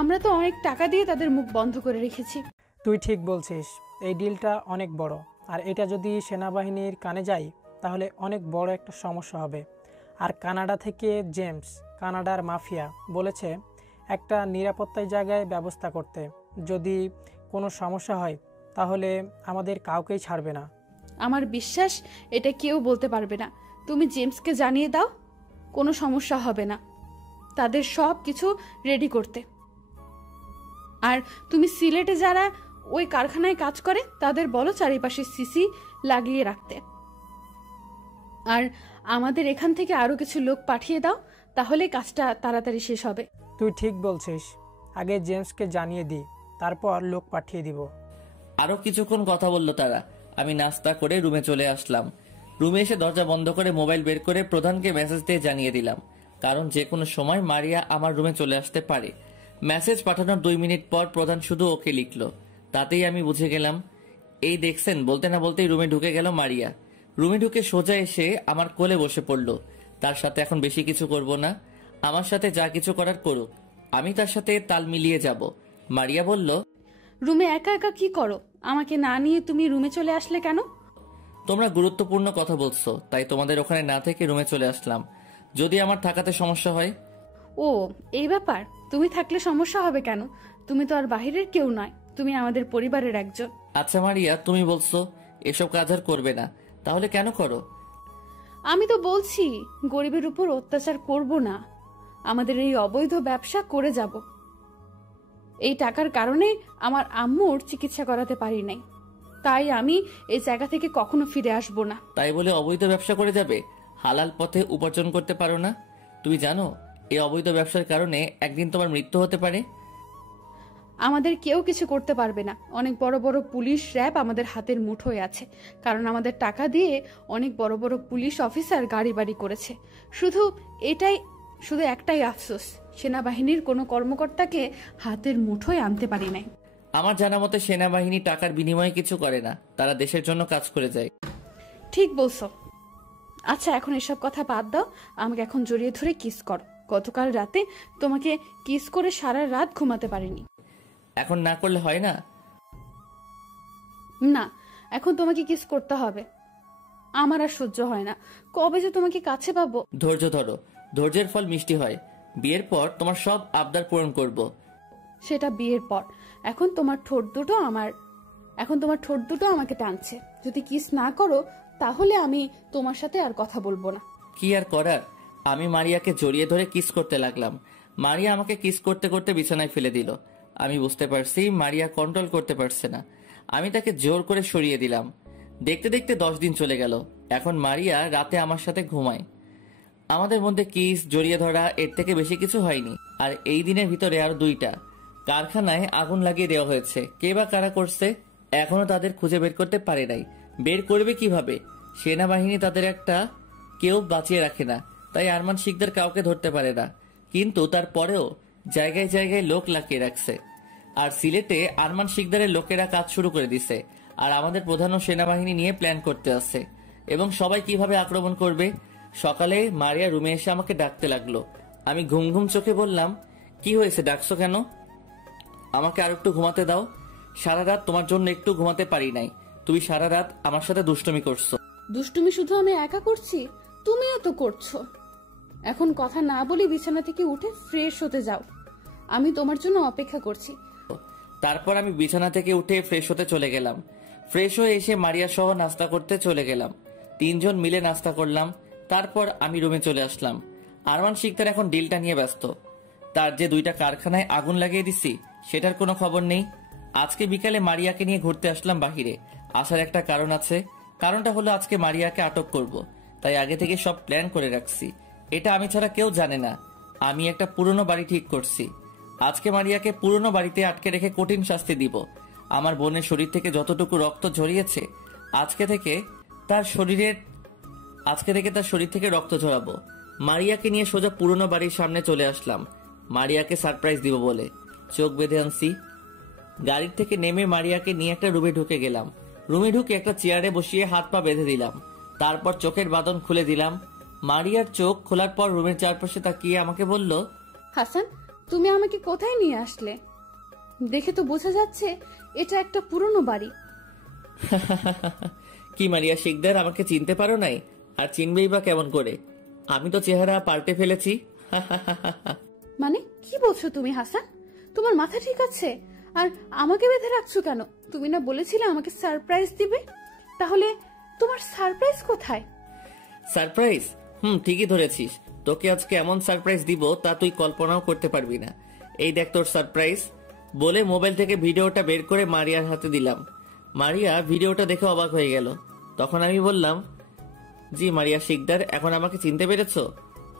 আমরা তো অনেক টাকা দিয়ে তাদের মুখ বন্ধ করে রেখেছি। তুই ঠিক বলছিস, এই ডিলটা অনেক বড়, আর এটা যদি সেনাবাহিনীর কানে যায় তাহলে অনেক বড় একটা সমস্যা হবে। আর কানাডা থেকে জেমস, কানাডার মাফিয়া, বলেছে একটা নিরাপত্তার জায়গায় ব্যবস্থা করতে। যদি কোনো সমস্যা হয় তাহলে আমাদের কাউকেই ছাড়বে না। আমার বিশ্বাস এটা কেউ বলতে পারবে না। তুমি জেমসকে জানিয়ে দাও, কোনো সমস্যা হবে না তাদের সব কিছু রেডি করতে। আর তুমি সিলেটে যারা ওই কারখানায় কাজ করে তাদের বলো চারিপাশে সিসি লাগিয়ে রাখতে। আর আমাদের এখান থেকে আরো কিছু লোক পাঠিয়ে দাও, তাহলে কাজটা তাড়াতাড়ি শেষ হবে। তুই ঠিক বলছিস, আগে জেমসকে জানিয়ে দিই, তারপর লোক পাঠিয়ে দিব। আরো কিছুক্ষণ কথা বললো তারা। আমি নাস্তা করে রুমে চলে আসলাম। রুমে এসে দরজা বন্ধ করে মোবাইল বের করে প্রধানকে মেসেজ দিয়ে জানিয়ে দিলাম, কারণ যে কোনো সময় মারিয়া আমার রুমে চলে আসতে পারে। মেসেজ পাঠানোর 2 মিনিট পর প্রধান শুধু ওকে লিখলো। তাতেই আমি বুঝে গেলাম। এই দেখছেন, বলতে না বলতেই রুমে ঢুকে গেল মারিয়া। রুমে ঢুকে সোজা এসে আমার কোলে বসে পড়লো। তার সাথে এখন বেশি কিছু করব না, আমার সাথে যা কিছু করার করুক, আমি তার সাথে তাল মিলিয়ে যাব। মারিয়া বলল, রুমে একা একা কি করো? আমাকে না নিয়ে তুমি রুমে চলে আসলে কেন? তোমরা গুরুত্বপূর্ণ কথা বলছো, তাই তোমাদের ওখানে না থেকে রুমে চলে আসলাম। যদি আমার থাকাতে সমস্যা হয়। ও, এই ব্যাপার। তুমি থাকলে সমস্যা হবে কেন? তুমি তো আর বাহিরের কেউ নয়, তুমি আমাদের পরিবারের একজন। আচ্ছা মারিয়া, তুমি বলছো এসব কাজ আর করবে না, তাহলে কেন করো? আমি তো বলছি গরিবের উপর অত্যাচার করব না, আমাদের এই অবৈধ ব্যবসা করে যাব। এই টাকার কারণে আমার আম্মুর চিকিৎসা করাতে পারি নাই, তাই আমি এই জায়গা থেকে কখনো ফিরে আসব না। তাই বলে অবৈধ ব্যবসা করে যাবে? হালাল পথে উপার্জন করতে পারো না? তুমি জানো এই অবৈধ ব্যবসার কারণে একদিন তোমার মৃত্যু হতে পারে। আমাদের কেউ কিছু করতে পারবে না। অনেক বড় বড় পুলিশ র্যাব আমাদের হাতের মুঠোয় আছে, কারণ আমাদের টাকা দিয়ে অনেক বড় বড় পুলিশ অফিসার গাড়ি বাড়ি করেছে। শুধু একটাই আফসোস, সেনাবাহিনীর কোনো কর্মকর্তাকে হাতের মুঠোয় আনতে পারি নাই। আমার জানা মতে সেনাবাহিনী টাকার বিনিময়ে কিছু করে না, তারা দেশের জন্য কাজ করে যায়। ঠিক বলছো। আচ্ছা, এখন এসব কথা বাদ দাও, আমাকে এখন জড়িয়ে ধরে কিস করো। গতকাল রাতে তোমাকে কিস করে সারা রাত ঘুমাতে পারিনি। এখন না করলে হয় না? না, এখন তোমাকে কিস করতে হবে। আমার আর সহ্য হয় না, কবে যে তোমাকে কাছে পাবো। ধৈর্য ধরো, ধৈর্যের ফল মিষ্টি হয়। বিয়ের পর তোমার সব আবদার পূরণ করব। সেটা বিয়ের পর। এখন তোমার ঠোঁট দুটো আমাকে টানছে। যদি কিস না করো তাহলে আমি তোমার সাথে আর কথা বলবো না। কি আর করার, আমি মারিয়াকে জড়িয়ে ধরে কিস করতে লাগলাম। মারিয়া আমাকে কিস করতে করতে বিছানায় ফেলে দিল। আমি বুঝতে পারছি মারিয়া কন্ট্রোল করতে পারছে না। আমি তাকে জোর করে সরিয়ে দিলাম। দেখতে দেখতে 10 দিন চলে গেল। এখন মারিয়া রাতে আমার সাথে ঘুমায়। আমাদের মধ্যে কিস, জড়িয়ে ধরা, এর থেকে বেশি কিছু হয়নি। আর এই দিনের ভিতরে আরো 2টা কারখানায় আগুন লাগিয়ে দেওয়া হয়েছে। কে বা কারা করছে এখনো তাদের খুঁজে বের করতে পারে নাই। বের করবে কিভাবে? সেনাবাহিনী তাদের একটা কেউ বাঁচিয়ে রাখে না, তাই আরমান শিকদার কাউকে ধরতে পারে না। কিন্তু তারপরেও জায়গায় জায়গায় লোক লাগিয়ে রাখছে। আর সিলেটে আরমান শিকদারের লোকেরা কাজ শুরু করে দিছে। আর আমাদের প্রধান সেনাবাহিনী নিয়ে প্ল্যান করতে আসছে, এবং সবাই কিভাবে আক্রমণ করবে। সকালে মারিয়া রুমে এসে আমাকে ডাকতে লাগলো। আমি ঘুম ঘুম চোখে বললাম, কি হয়েছে, ডাকছো কেন? আমাকে আর একটু ঘুমাতে দাও। সারা রাত তোমার জন্য একটু ঘুমাতে পারি নাই। তুমি সারা রাত আমার সাথে দুষ্টুমি করছো। দুষ্টুমি শুধু আমি একা করছি? তুমিও তো করছো। এখন কথা না বলে বিছানা থেকে উঠে ফ্রেশ হতে যাও, আমি তোমার জন্য অপেক্ষা করছি। তারপর আমি বিছানা থেকে উঠে ফ্রেশ হতে চলে গেলাম। ফ্রেশ হয়ে এসে মারিয়া সহ নাস্তা করতে চলে গেলাম। 3 জন মিলে নাস্তা করলাম। তারপর আমি রুমে চলে আসলাম। আরমান শিকদার এখন ডিলটা নিয়ে ব্যস্ত। তার যে 2টা কারখানায় আগুন লাগিয়ে দিছি সেটার কোনো খবর নেই। আজকে বিকালে মারিয়াকে নিয়ে ঘুরতে আসলাম বাহিরে। আসার একটা কারণ আছে। কারণটা হলো আজকে মারিয়াকে আটক করব, তাই আগে থেকে সব প্ল্যান করে রাখছি। এটা আমি ছাড়া কেউ জানে না। আমি একটা পুরনো বাড়ি ঠিক করছি। আজকে মারিয়াকে পুরনো বাড়িতে আটকে রেখে কঠিন শাস্তি দিব। আমার বোনের শরীর থেকে যতটুকু রক্ত ঝরিয়েছে আজকে থেকে তার শরীর থেকে রক্ত ঝরাবো। মারিয়াকে নিয়ে সোজা পুরনো বাড়ির সামনে চলে আসলাম মারিয়াকে সারপ্রাইজ দিব বলে। চোখ বেঁধে আনছি। গাড়ির থেকে নেমে মারিয়াকে নিয়ে একটা রুমে ঢুকে গেলাম। রুমে ঢুকে একটা চেয়ারে বসিয়ে হাত পা বেঁধে দিলাম। তারপর চোখের বাঁধন খুলে দিলাম। মারিয়ার চোখ খোলার পর রুমের চারপাশে তাকিয়ে আমাকে বলল, হাসান, তুমি আমাকে কোথায় নিয়ে আসলে? দেখে তো বোঝা যাচ্ছে এটা একটা পুরনো বাড়ি। কি মারিয়া শিকদার, আমাকে চিনতে পারো নাই? আর চিনবেই বা কেমন করে? আমি তো চেহারা পাল্টে ফেলেছি। মানে কি বলছো তুমি হাসান? তোমার মাথা ঠিক আছে? আর আমাকে বেঁধে রাখছো কেন? তুমি না বলেছিলে আমাকে সারপ্রাইজ দিবে? তাহলে তোমার সারপ্রাইজ কোথায়? সারপ্রাইজ? ঠিকই ধরেছিস। তোকে আজকে এমন সারপ্রাইজ দিব তা তুই কল্পনাও করতে পারবি না। এই দেখ তোর সারপ্রাইজ। বলে মোবাইল থেকে ভিডিওটা বের করে মারিয়ার হাতে দিলাম। মারিয়া ভিডিওটা দেখে অবাক হয়ে গেল। তখন আমি বললাম, জি মারিয়া শিকদার, এখন আমাকে চিনতে পেরেছো?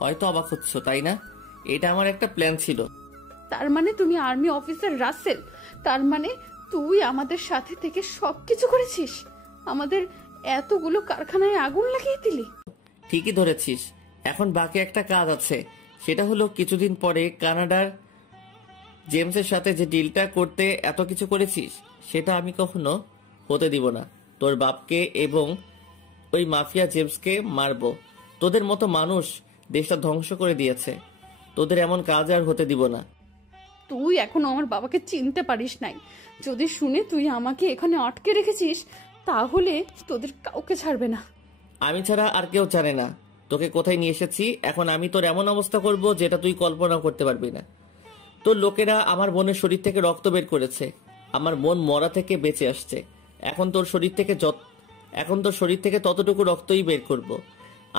হয়তো অবাক হচ্ছ, তাই না? এটা আমার একটা প্ল্যান ছিল। তার মানে তুমি আর্মি অফিসার রাসেল? তার মানে তুই আমাদের সাথে থেকে সবকিছু করেছিস? আমাদের এতগুলো কারখানায় আগুন লাগিয়ে দিলি? ঠিকই ধরেছিস। এখন বাকি একটা কাজ আছে, সেটা হলো কিছুদিন পরে কানাডার জেমসের সাথে যে ডিলটা করতে এত কিছু করেছিস সেটা আমি কখনো হতে দিব না। তোর বাপকে এবং ওই মাফিয়া জেমসকে মারবো। তোদের মতো মানুষ দেশটা ধ্বংস করে দিয়েছে, তোদের এমন কাজ আর হতে দিব না। তুই এখনো আমার বাবাকে চিনতে পারিস নাই। যদি শুনে তুই আমাকে এখানে আটকে রেখেছিস তাহলে তোদের কাউকে ছাড়বে না। আমি ছাড়া আর কেউ জানে না তোকে কোথায় নিয়ে এসেছি। এখন আমি তোর এমন অবস্থা করব যেটা তুই কল্পনা করতে পারবি না। তোর লোকেরা আমার বোনের শরীর থেকে রক্ত বের করেছে, আমার বোন মরা থেকে বেঁচে আসছে। এখন তোর শরীর থেকে ততটুকু রক্তই বের করব।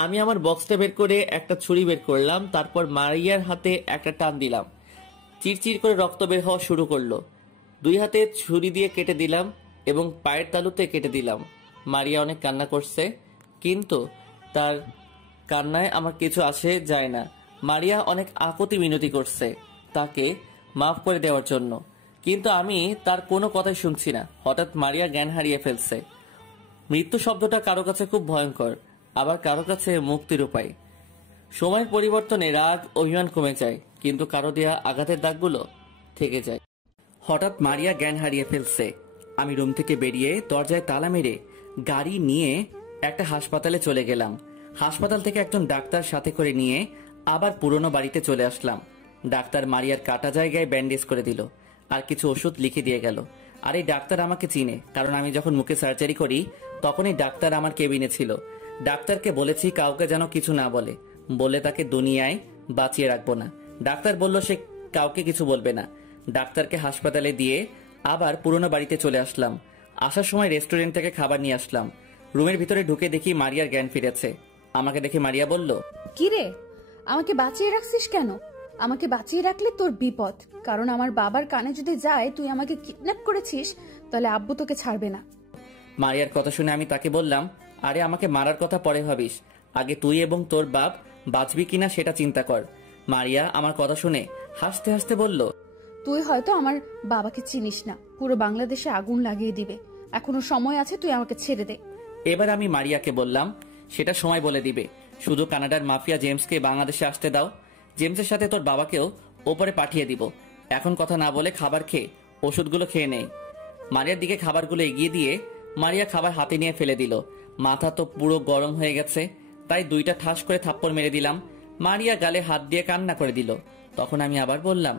আমি আমার বক্সটা বের করে একটা ছুরি বের করলাম, তারপর মারিয়ার হাতে একটা টান দিলাম। চিরচির করে রক্ত বের হওয়া শুরু করলো। 2 হাতে ছুরি দিয়ে কেটে দিলাম এবং পায়ের তালুতে কেটে দিলাম। মারিয়া অনেক কান্না করছে, কিন্তু তার কান্নায় আমার কিছু আসে যায় না। মারিয়া অনেক আপত্তি মিনতি করছে তাকে মাফ করে দেওয়ার জন্য, কিন্তু আমি তার কোনো কথাই শুনছি না। হঠাৎ মারিয়া জ্ঞান হারিয়ে ফেলছে। মৃত্যু শব্দটা কারো কাছে খুব ভয়ঙ্কর, আবার কারো কাছে মুক্তির উপায়। সময়ের পরিবর্তনে রাগ অভিমান কমে যায়, কিন্তু কারো দেয়া আঘাতের দাগগুলো থেকে যায়। হঠাৎ মারিয়া জ্ঞান হারিয়ে ফেলছে। আমি রুম থেকে বেরিয়ে দরজায় তালা মেরে গাড়ি নিয়ে একটা হাসপাতালে চলে গেলাম। হাসপাতাল থেকে একজন ডাক্তার সাথে করে নিয়ে আবার পুরনো বাড়িতে চলে আসলাম। ডাক্তার মারিয়ার কাটা জায়গায় ব্যান্ডেজ করে দিল আর কিছু ওষুধ লিখে দিয়ে গেল। আর এই ডাক্তার আমাকে চিনে, কারণ আমি যখন মুখে সার্জারি করি তখনই ডাক্তার আমার কেবিনে ছিল। ডাক্তারকে বলেছি কাউকে যেন কিছু না বলে, বলে তাকে দুনিয়ায় বাঁচিয়ে রাখবো না। ডাক্তার বলল সে কাউকে কিছু বলবে না। ডাক্তারকে হাসপাতালে দিয়ে আবার পুরনো বাড়িতে চলে আসলাম। আসার সময় রেস্টুরেন্ট থেকে খাবার নিয়ে আসলাম। রুমের ভিতরে ঢুকে দেখি মারিয়ার জ্ঞান ফিরেছে। আমাকে দেখে মারিয়া বলল, কিরে, আমাকে বাঁচিয়ে রাখছিস কেন? আমাকে বাঁচিয়ে রাখলে তোর বিপদ, কারণ আমার বাবার কানে যদি যায় তুই আমাকে কিডন্যাপ করেছিস তাহলে আব্বু তোকে ছাড়বে না। মারিয়ার কথা শুনে আমি তাকে বললাম, আরে আমাকে মারার কথা পরে ভাবিস, আগে তুই এবং তোর বাপ বাঁচবি কিনা সেটা চিন্তা কর। মারিয়া আমার কথা শুনে হাসতে হাসতে বলল, তুই হয়তো আমার বাবাকে চিনিস না, পুরো বাংলাদেশে আগুন লাগিয়ে দিবে। এখনো সময় আছে, তুই আমাকে ছেড়ে দে। এবার আমি মারিয়াকে বললাম, সেটা সময় বলে দিবে, শুধু কানাডার মাফিয়া জেমসকে বাংলাদেশে আসতে দাও। জেমসের সাথে তোর বাবাকেও ওপরে পাঠিয়ে দিব। এখন কথা না বলে খাবার খেয়ে ওষুধগুলো খেয়ে নেই। মারিয়ার দিকে খাবারগুলো এগিয়ে দিয়ে মারিয়া খাবার হাতে নিয়ে ফেলে দিল। মাথা তো পুরো গরম হয়ে গেছে, তাই 2টা ঠাস করে থাপ্পড় মেরে দিলাম। মারিয়া গালে হাত দিয়ে কান্না করে দিল। তখন আমি আবার বললাম,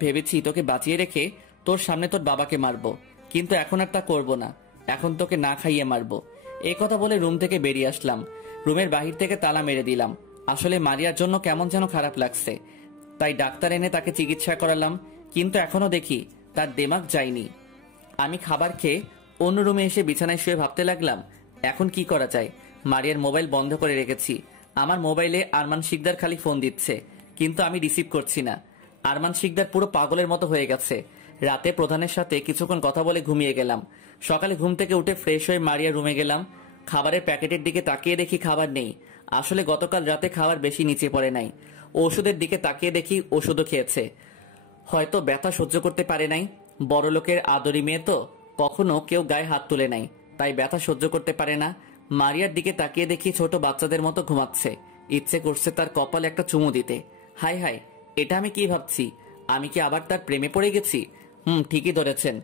ভেবেছি তোকে বাঁচিয়ে রেখে তোর সামনে তোর বাবাকে মারবো, কিন্তু এখন আর তা করবো না। এখন তোকে না খাইয়ে মারবো। এই কথা বলে রুম থেকে বেরিয়ে আসলাম। রুমের বাহির থেকে তালা মেরে দিলাম। আসলে মারিয়ার জন্য কেমন যেন খারাপ লাগছে, তাই ডাক্তার এনে তাকে চিকিৎসা করালাম, কিন্তু এখনো দেখি তার দেমাগ যায়নি। আমি খাবার খেয়ে অন্য রুমে এসে বিছানায় শুয়ে ভাবতে লাগলাম এখন কি করা যায়। মারিয়ার মোবাইল বন্ধ করে রেখেছি। আমার মোবাইলে আরমান শিকদার খালি ফোন দিচ্ছে, কিন্তু আমি রিসিভ করছি না। আরমান শিকদার পুরো পাগলের মতো হয়ে গেছে। রাতে প্রধানের সাথে কিছুক্ষণ কথা বলে ঘুমিয়ে গেলাম। সকালে ঘুম থেকে উঠে ফ্রেশ হয়ে মারিয়ার রুমে গেলাম। খাবারের প্যাকেটের দিকে তাকিয়ে দেখি খাবার নেই। আসলে গতকাল রাতে খাবার বেশি নিচে পড়ে নাই। ওষুধের দিকে তাকিয়ে দেখি ওষুধও খেয়েছে। হয়তো ব্যথা সহ্য করতে পারে নাই। বড় লোকের আদরি মেয়ে তো, কখনো কেউ গায়ে হাত তুলে নাই, তাই ব্যথা সহ্য করতে পারে না। মারিয়ার দিকে তাকিয়ে দেখি ছোট বাচ্চাদের মতো ঘুমাচ্ছে। ইচ্ছে করছে তার কপালে একটা চুমু দিতে। হাই হাই, এটা আমি কি ভাবছি? আমি কি আবার তার প্রেমে পড়ে গেছি? ঠিকই ধরেছেন।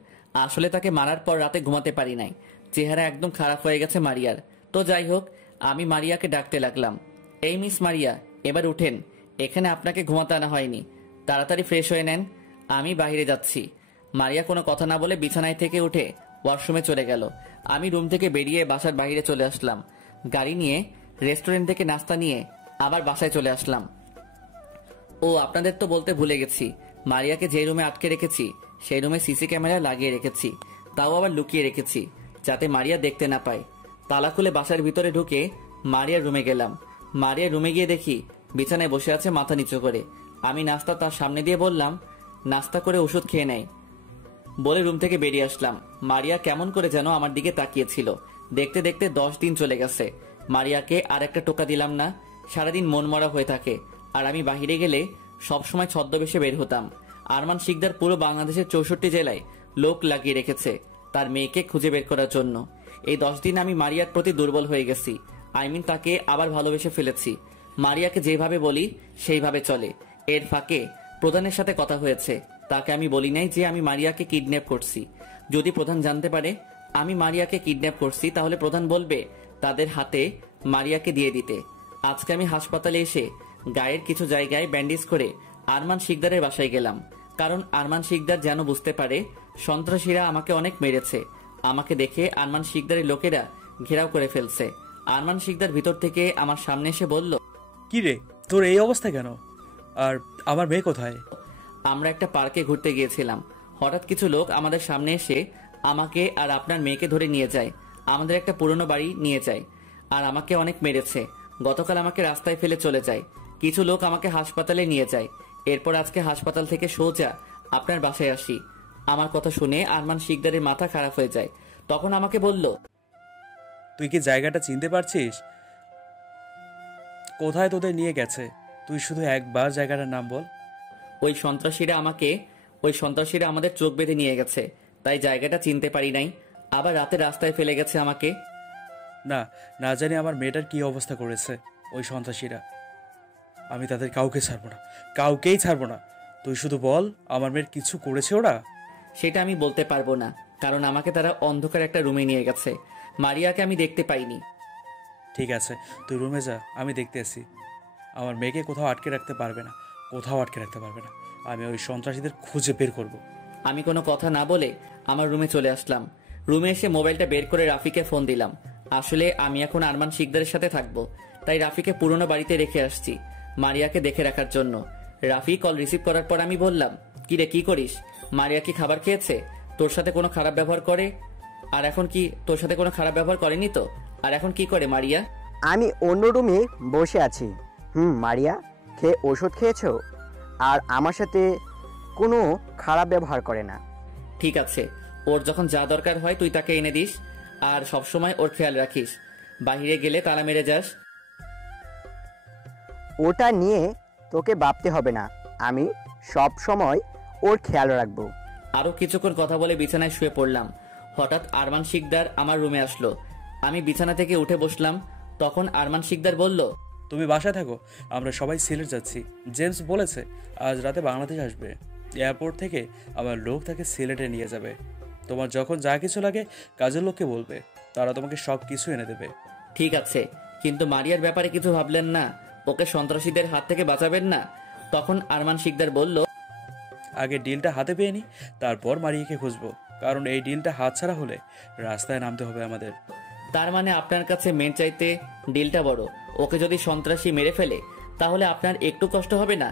আসলে তাকে মারার পর রাতে ঘুমাতে পারি নাই। চেহারা একদম খারাপ হয়ে গেছে মারিয়ার। তো যাই হোক, আমি মারিয়াকে ডাকতে লাগলাম, এই মিস মারিয়া, এবার উঠেন, এখানে আপনাকে ঘুমাতে আনা হয়নি, তাড়াতাড়ি ফ্রেশ হয়ে নেন, আমি বাইরে যাচ্ছি। মারিয়া কোনো কথা না বলে বিছানায় থেকে উঠে ওয়াশরুমে চলে গেল। আমি রুম থেকে বেরিয়ে বাসার বাইরে চলে আসলাম। গাড়ি নিয়ে রেস্টুরেন্ট থেকে নাস্তা নিয়ে আবার বাসায় চলে আসলাম। ও আপনাদের তো বলতে ভুলে গেছি, মারিয়াকে যে রুমে আটকে রেখেছি সেই রুমে সিসি ক্যামেরা লাগিয়ে রেখেছি, তাও আবার লুকিয়ে রেখেছি যাতে মারিয়া দেখতে না পায়। তালা খুলে বাসার ভিতরে ঢুকে মারিয়ার রুমে গেলাম। মারিয়ার রুমে গিয়ে দেখি বিছানায় বসে আছে মাথা নিচু করে। আমি নাস্তা তার সামনে দিয়ে বললাম, নাস্তা করে ওষুধ খেয়ে নেয় বলে রুম থেকে বেরিয়ে আসলাম। মারিয়া কেমন করে যেন আমার দিকে তাকিয়েছিল। দেখতে দেখতে 10 দিন চলে গেছে। মারিয়াকে আর একটা টোকা দিলাম না। সারাদিন মনমরা হয়ে থাকে, আর আমি বাহিরে গেলে সবসময় ছদ্মবেশে বের হতাম। আরমান শিকদার পুরো বাংলাদেশের 64 জেলায় লোক লাগিয়ে রেখেছে তার মেয়েকে খুঁজে বের করার জন্য। এই 10 দিন আমি মারিয়ার প্রতি দুর্বল হয়ে গেছি। তাকে আবার ভালোবেসে ফেলেছি। মারিয়াকে যেভাবে বলি সেইভাবে চলে। এর ফাঁকে প্রধানের সাথে কথা হয়েছে। তাকে আমি বলি নাই যে আমি মারিয়াকে কিডন্যাপ করছি। যদি প্রধান জানতে পারে আমি মারিয়াকে কিডন্যাপ করছি তাহলে প্রধান বলবে তাদের হাতে মারিয়াকে দিয়ে দিতে। আজকে আমি হাসপাতালে এসে গায়ের কিছু জায়গায় ব্যান্ডেজ করে আরমান শিকদারের বাসায় গেলাম, কারণ আরমান শিকদার যেন বুঝতে পারে সন্ত্রাসীরা আমাকে অনেক মেরেছে। আমাকে দেখে আরমান শিকদারের লোকেরা ঘেরাও করে ফেলছে। আরমান শিকদার ভিতর থেকে আমার সামনে এসে বলল, কি রে, তোর এই অবস্থা কেন? আর আমার মেয়ে কোথায়? আমরা একটা পার্কে ঘুরতে গিয়েছিলাম। হঠাৎ কিছু লোক আমাদের সামনে এসে আমাকে আর আপনার মেয়েকে ধরে নিয়ে যায়। আমাদের একটা পুরনো বাড়ি নিয়ে যায় আর আমাকে অনেক মেরেছে। গতকাল আমাকে রাস্তায় ফেলে চলে যায়। কিছু লোক আমাকে হাসপাতালে নিয়ে যায়। এরপর আজকে হাসপাতাল থেকে সোজা আপনার বাসায় আসি। আমার কথা শুনে আরমান শিকদারের মাথা খারাপ হয়ে যায়। তখন আমাকে বলল, তুই কি জায়গাটা চিনতে পারছিস? কোথায় তোদের নিয়ে গেছে? তুই শুধু একবার জায়গাটার নাম বল। ওই সন্ত্রাসীরা আমাদের চোখ বেঁধে নিয়ে গেছে, তাই জায়গাটা চিনতে পারি নাই। আবার রাতে রাস্তায় ফেলে গেছে আমাকে। না, না জানি আমার মেয়েটার কি অবস্থা করেছে ওই সন্ত্রাসীরা। আমি তাদের কাউকে ছাড়বো না, কাউকেই ছাড়বো না। তুই শুধু বল আমার মেয়ের কিছু করেছে ওরা? সেটা আমি বলতে পারবো না, কারণ আমাকে তারা অন্ধকার একটা রুমে নিয়ে গেছে। মারিয়াকে আমি দেখতে পাইনি। ঠিক আছে, তুই রুমে যা, আমি দেখতে আসি। আমার মেয়েকে কোথাও আটকে রাখতে পারবে না, কোথাও আটকে রাখতে পারবে না। আমি ওই সন্ত্রাসীদের খুঁজে বের করব। আমি কোনো কথা না বলে আমার রুমে চলে আসলাম। রুমে এসে মোবাইলটা বের করে রাফিকে ফোন দিলাম। আসলে আমি এখন আরমান শিকদারের সাথে থাকবো, তাই রাফিকে পুরনো বাড়িতে রেখে আসছি মারিয়াকে দেখে রাখার জন্য। রাফি কল রিসিভ করার পর আমি বললাম, কি রে, কি করিস? মারিয়া কি খাবার খেয়েছে? তোর সাথে কোনো খারাপ ব্যবহার করে? আর এখন কি তোর সাথে কোনো খারাপ ব্যবহার করেনি তো? আর এখন কি করে মারিয়া? আমি অন্য রুমে বসে আছি। মারিয়া খেয়ে ওষুধ খেয়েছো? আর আমার সাথে কোনো খারাপ ব্যবহার করে না। ঠিক আছে, ওর যখন যা দরকার হয় তুই তাকে এনে দিস, আর সবসময় ওর খেয়াল রাখিস। বাহিরে গেলে তালা মেরে যাস। ওটা নিয়ে তোকে ভাবতে হবে না, আমি সব সময় ওর খেয়াল রাখবো। আরো কিছুক্ষণ কথা বলে বিছানায় শুয়ে পড়লাম। হঠাৎ আরমান শিকদার আমার রুমে আসলো। আমি বিছানা থেকে উঠে বসলাম। তখন আরমান শিকদার বলল, তুমি বাসায় থাকো, আমরা সবাই সিলেট যাচ্ছি। জেমস বলেছে আজ রাতে বাংলাদেশ আসবে। এয়ারপোর্ট থেকে আমার লোক তাকে সিলেটে নিয়ে যাবে। তোমার যখন যা কিছু লাগে কাজের লোককে বলবে, তারা তোমাকে সব কিছু এনে দেবে। ঠিক আছে, কিন্তু মারিয়ার ব্যাপারে কিছু ভাবলেন না? ওকে সন্ত্রাসীদের হাত থেকে বাঁচাবেন না? তখন আরমান শিকদার বলল, আগে ডিলটা হাতে পেয়ে নি, তারপর মারিয়াকে খুঁজবো। কারণ এই ডিলটা হাতছাড়া হলে রাস্তায় নামতে হবে আমাদের। তার মানে আপনার কাছে মেন চাইতে ডিলটা বড়। ওকে যদি সন্ত্রাসী মেরে ফেলে তাহলে আপনার একটু কষ্ট হবে না?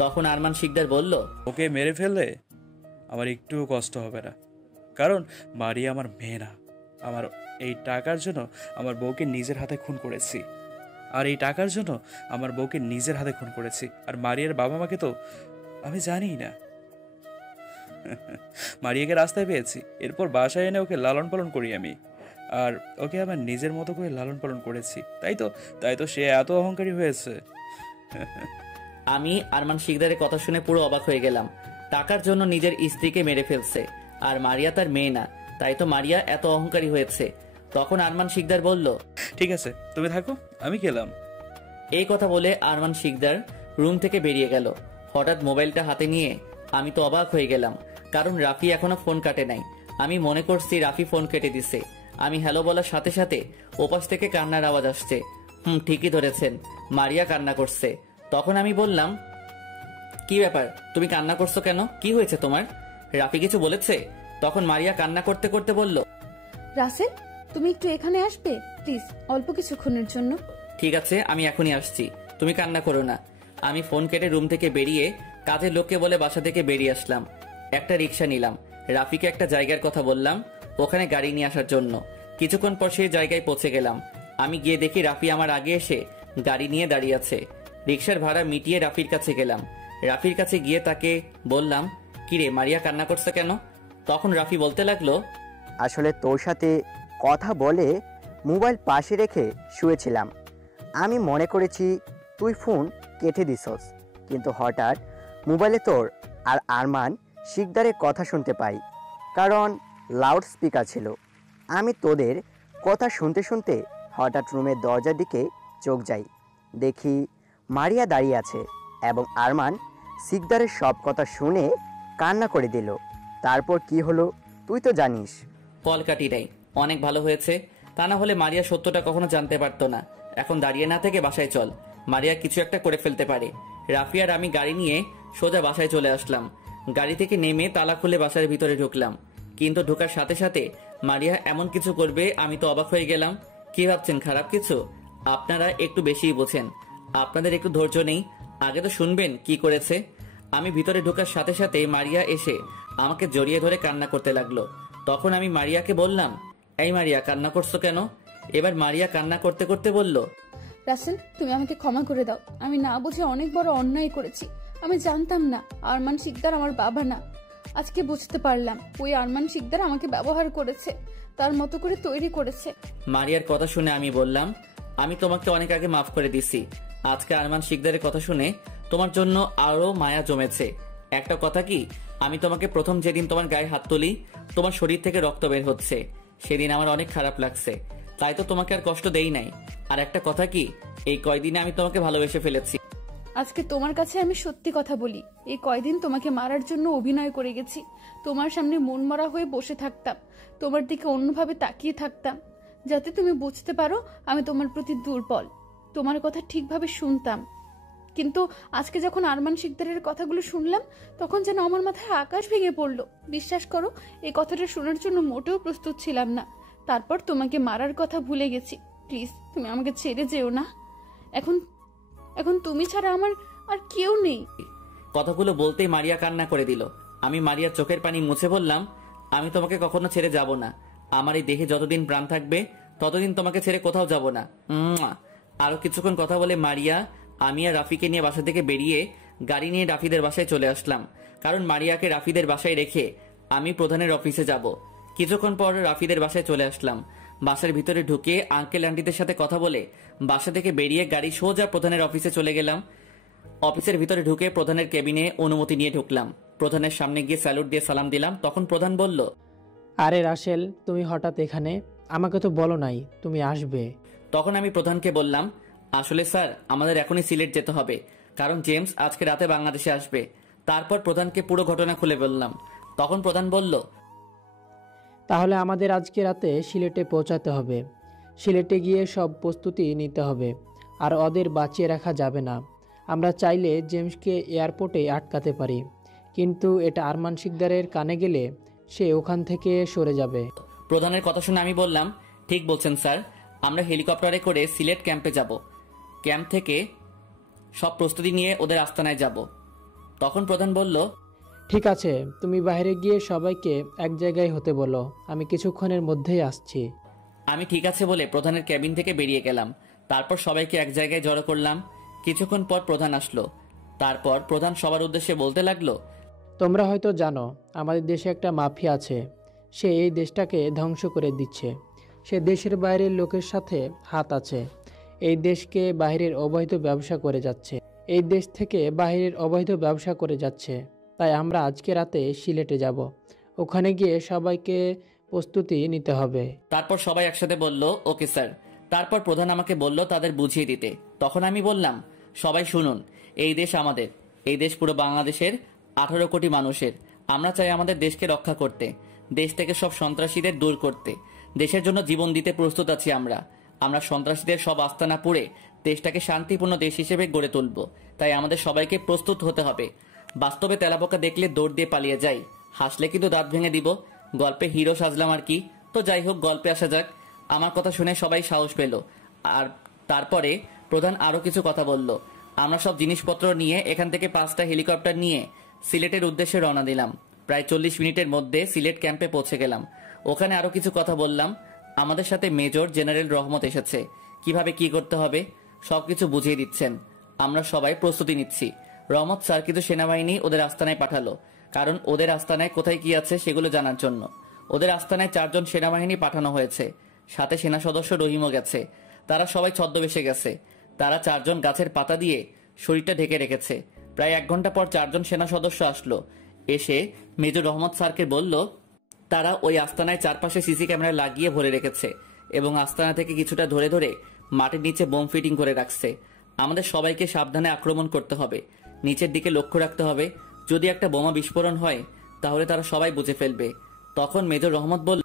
তখন আরমান শিকদার বলল, ওকে মেরে ফেললে আমার একটুও কষ্ট হবে না, কারণ মারিয়া আমার মেয়ে না। আমার এই টাকার জন্য আমার বউকে নিজের হাতে খুন করেছি। আর মারিয়ার বাবা মাকে তো আমি জানি না। মারিয়াকে রাস্তায় পেয়েছি, এরপর বাসায় এনে ওকে লালন পালন করি আমি। আর ওকে আমার নিজের মতো করে লালন পালন করেছি, তাই তো সে এত অহংকারী হয়েছে। আমি আরমান শিকদারের কথা শুনে পুরো অবাক হয়ে গেলাম। টাকার জন্য নিজের স্ত্রীকে মেরে ফেলছে, আর মারিয়া তার মেয়ে না, তাই তো মারিয়া এত অহংকারী হয়েছে। তখন আরমান শিকদার বলল, ঠিক আছে, তুমি থাকো, আমি গেলাম। এই কথা বলে আরমান শিকদার রুম থেকে বেরিয়ে গেল। হঠাৎ মোবাইলটা হাতে নিয়ে আমি তো অবাক হয়ে গেলাম, কারণ রাফি এখনো ফোন কাটে নাই। আমি মনে করছি রাফি ফোন কেটে দিছে। আমি হ্যালো বলার সাথে সাথে ওপাশ থেকে কান্নার আওয়াজ আসছে। ঠিকই ধরেছেন, মারিয়া কান্না করছে। তখন আমি বললাম, কি ব্যাপার, তুমি কান্না করছো কেন? কি হয়েছে তোমার? রাফি কিছু বলেছে? তখন মারিয়া কান্না করতে করতে বলল, রাসেল, তুমি একটু এখানে আসবে প্লিজ, অল্প কিছুক্ষণের জন্য। ঠিক আছে, আমি এখনই আসছি, তুমি কান্না করো না। আমি ফোন কেটে রুম থেকে বেরিয়ে কাজের লোককে বলে বাসা থেকে বেরিয়ে আসলাম। একটা রিক্সা নিলাম। রাফিকে একটা জায়গার কথা বললাম ওখানে গাড়ি নিয়ে আসার জন্য। কিছুক্ষণ পর সেই জায়গায় পৌঁছে গেলাম। আমি গিয়ে দেখি রাফি আমার আগে এসে গাড়ি নিয়ে দাঁড়িয়ে আছে। রিক্সার ভাড়া মিটিয়ে রাফির কাছে গেলাম। রাফির কাছে গিয়ে তাকে বললাম, কিরে, মারিয়া কান্না করছে কেন? তখন রাফি বলতে লাগলো, আসলে তোর সাথে কথা বলে মোবাইল পাশে রেখে শুয়েছিলাম। আমি মনে করেছি তুই ফোন কেটে দিছস, কিন্তু হঠাৎ মোবাইলে তোর আর আরমান শিকদারের কথা শুনতে পাই, কারণ লাউড স্পিকার ছিল। আমি তোদের কথা শুনতে শুনতে হঠাৎ রুমের দরজার দিকে চোখ যাই। দেখি মারিয়া দাঁড়িয়ে আছে এবং আরমান শিকদারের সব কথা শুনে কান্না করে দিল। তারপর কি হলো তুই তো জানিস। কলকাটিটাই অনেক ভালো হয়েছে, তা না হলে মারিয়া সত্যটা কখনো জানতে পারতো না। এখন দাঁড়িয়ে না থেকে বাসায় চল, মারিয়া কিছু একটা করে ফেলতে পারে। রাফি আর আমি গাড়ি নিয়ে সোজা বাসায় চলে আসলাম। গাড়ি থেকে নেমে তালা খুলে বাসার ভিতরে ঢুকলাম, কিন্তু ঢোকার সাথে সাথে মারিয়া এমন কিছু করবে আমি তো অবাক হয়ে গেলাম। কি ভাবছেন খারাপ কিছু? আপনারা একটু বেশিই বোঝেন, আপনাদের একটু ধৈর্য নেই, আগে তো শুনবেন কি করেছে। আমি ভিতরে ঢোকার সাথে সাথে মারিয়া এসে আমাকে জড়িয়ে ধরে কান্না করতে লাগলো। তখন আমি মারিয়াকে বললাম, এই মারিয়া কান্না করছো কেন? এবার মারিয়া কান্না করতে করতে বলল, রাসেল, তুমি আমাকে ক্ষমা করে দাও। আমি না বুঝে অনেক বড় অন্যায় করেছি। আমি জানতাম না আরমান শিকদার আমার বাবা না। আজকে বুঝতে পারলাম ওই আরমান শিকদার আমাকে ব্যবহার করেছে, তার মতো করে তৈরি করেছে। মারিয়ার কথা শুনে আমি বললাম, আমি তোমাকে অনেক আগে মাফ করে দিছি। আজকে আরমান শিকদারের কথা শুনে তোমার জন্য আরো মায়া জমেছে। একটা কথা কি, আমি তোমাকে প্রথম যেদিন তোমার গায়ে হাত তুলি তোমার শরীর থেকে রক্ত বের হচ্ছে, সেদিন আমার অনেক খারাপ লাগছে, তাই তো তোমাকে আর কষ্ট দেই নাই। আর একটা কথা কি, এই কয়দিনে আমি তোমাকে ভালোবেসে ফেলেছি। আজকে তোমার কাছে আমি সত্যি কথা বলি, এই কয়দিন তোমাকে মারার জন্য অভিনয় করে গেছি। তোমার সামনে মন মরা হয়ে বসে থাকতাম, তোমার দিকে অন্যভাবে তাকিয়ে থাকতাম, যাতে তুমি বুঝতে পারো আমি তোমার প্রতি দুর্বল, তোমার কথা ঠিকভাবে শুনতাম। কিন্তু আজকে যখন আরমান শিকদারের কথাগুলো শুনলাম তখন যেন আমার মাথায় আকাশ ভেঙে পড়লো। বিশ্বাস করো, এই কথাটা শোনার জন্য মোটেও প্রস্তুত ছিলাম না। তারপর তোমাকে মারার কথা ভুলে গেছি। প্লিজ তুমি আমাকে ছেড়ে যেও না। এখন তুমি ছাড়া আমার আর কেউ নেই। কথাগুলো বলতেই মারিয়া কান্না করে দিল। আমি মারিয়ার চোখের পানি মুছে বললাম, আমি তোমাকে কখনো ছেড়ে যাব না। আমার এই দেহে যতদিন প্রাণ থাকবে ততদিন তোমাকে ছেড়ে কোথাও যাব না। আরো কিছুক্ষণ কথা বলে মারিয়া, আমি আর রাফিকে নিয়ে বাসা থেকে বেরিয়ে গাড়ি নিয়ে রাফিদের বাসায় চলে আসলাম, কারণ মারিয়াকে রাফিদের বাসায় রেখে আমি প্রধানের অফিসে যাব। কিছুক্ষণ পর রাফিদের বাসায় চলে আসলাম। বাসার ভিতরে ঢুকে আঙ্কেল আন্টিদের সাথে কথা বলে বাসা থেকে বেরিয়ে গাড়ি সোজা প্রধানের অফিসে চলে গেলাম। অফিসের ভিতরে ঢুকে প্রধানের কেবিনে অনুমতি নিয়ে ঢুকলাম। প্রধানের সামনে গিয়ে স্যালুট দিয়ে সালাম দিলাম। তখন প্রধান বলল, আরে রাসেল, তুমি হঠাৎ এখানে? আমাকে তো বলো নাই তুমি আসবে। তখন আমি প্রধানকে বললাম, আসলে স্যার আমাদের এখনই সিলেট যেতে হবে, কারণ জেমস আজকে রাতে বাংলাদেশে আসবে। তারপর প্রধানকে পুরো ঘটনা খুলে বললাম। তখন প্রধান বলল, তাহলে আমাদের আজকে রাতে সিলেটে পৌঁছাতে হবে। সিলেটে গিয়ে সব প্রস্তুতি নিতে হবে, আর ওদের বাঁচিয়ে রাখা যাবে না। আমরা চাইলে জেমসকে এয়ারপোর্টে আটকাতে পারি, কিন্তু এটা আরমান শিকদারের কানে গেলে সে ওখান থেকে সরে যাবে। প্রধানের কথা শুনে আমি বললাম, ঠিক বলছেন স্যার, আমরা হেলিকপ্টারে করে সিলেট ক্যাম্পে যাব। ক্যাম্প থেকে সব প্রস্তুতি নিয়ে ওদের আস্তানায় যাব। তখন প্রধান বলল, ঠিক আছে, তুমি বাইরে গিয়ে সবাইকে এক জায়গায় হতে বলো, আমি কিছুক্ষণের মধ্যেই আসছি। আমি ঠিক আছে বলে প্রধানের ক্যাবিন থেকে বেরিয়ে গেলাম। তারপর সবাইকে এক জায়গায় জড়ো করলাম। কিছুক্ষণ পর প্রধান আসলো। তারপর প্রধান সবার উদ্দেশ্যে বলতে লাগলো, তোমরা হয়তো জানো আমাদের দেশে একটা মাফিয়া আছে। সে এই দেশটাকে ধ্বংস করে দিচ্ছে। সে দেশের বাইরের লোকের সাথে হাত আছে। এই দেশকে বাইরের অবৈধ ব্যবসা করে যাচ্ছে। এই দেশ থেকে বাইরের অবৈধ ব্যবসা করে যাচ্ছে। তাই আমরা আজকে রাতে সিলেটে যাব। ওখানে গিয়ে সবাইকে প্রস্তুতি নিতে হবে। তারপর সবাই একসাথে বলল, ওকে স্যার। তারপর প্রধান আমাকে বলল তাদের বুঝিয়ে দিতে। তখন আমি বললাম, সবাই শুনুন, এই দেশ আমাদের। এই দেশ পুরো বাংলাদেশের 18 কোটি মানুষের। আমরা চাই আমাদের দেশকে রক্ষা করতে, দেশ থেকে সব সন্ত্রাসীদের দূর করতে। দেশের জন্য জীবন দিতে প্রস্তুত আছি আমরা। আমরা সন্ত্রাসীদের সব আস্তানা পুড়ে দেশটাকে শান্তিপূর্ণ দেশ হিসেবে গড়ে তুলব। তাই আমাদের সবাইকে প্রস্তুত হতে হবে। বাস্তবে তেলাপোকা দেখলে দৌড় দিয়ে পালিয়ে যাই, হাসলে কিন্তু দাঁত ভেঙে দিব। গল্পে হিরো সাজলাম আর কি। তো যাই হোক, গল্পে আসা যাক। আমার কথা শুনে সবাই সাহস পেল। আর তারপরে প্রধান আরো কিছু কথা বলল। আমরা সব জিনিসপত্র নিয়ে এখান থেকে 5টা হেলিকপ্টার নিয়ে সিলেটের উদ্দেশ্যে রওনা দিলাম। প্রায় 40 মিনিটের মধ্যে সিলেট ক্যাম্পে পৌঁছে গেলাম। ওখানে আরো কিছু কথা বললাম। আমাদের সাথে মেজর জেনারেল রহমত এসেছে। কিভাবে কি করতে হবে সবকিছু বুঝিয়ে দিচ্ছেন। আমরা সবাই প্রস্তুতি নিচ্ছি। রহমত স্যার কিছু সেনাবাহিনী ওদের আস্তানায় পাঠালো, কারণ ওদের আস্তানায় কোথায় কি আছে সেগুলো জানার জন্য। ওদের আস্তানায় 4 জন সেনাবাহিনী পাঠানো হয়েছে, সাথে সেনা সদস্য রহিমও গেছে। তারা সবাই ছদ্মবেশে গেছে। তারা 4 জন গাছের পাতা দিয়ে শরীরটা ঢেকে রেখেছে। প্রায় 1 ঘন্টা পর 4 জন সেনা সদস্য আসলো। এসে মেজর রহমত স্যারকে বলল তারা ওই আস্তানায় চারপাশে সিসি ক্যামেরা লাগিয়ে ভরে রেখেছে এবং আস্তানা থেকে কিছুটা ধরে ধরে মাটির নিচে বোম ফিটিং করে রাখছে। আমাদের সবাইকে সাবধানে আক্রমণ করতে হবে, নিচের দিকে লক্ষ্য রাখতে হবে। যদি একটা বোমা বিস্ফোরণ হয় তাহলে তারা সবাই বুঝে ফেলবে। তখন মেজর রহমত বলল,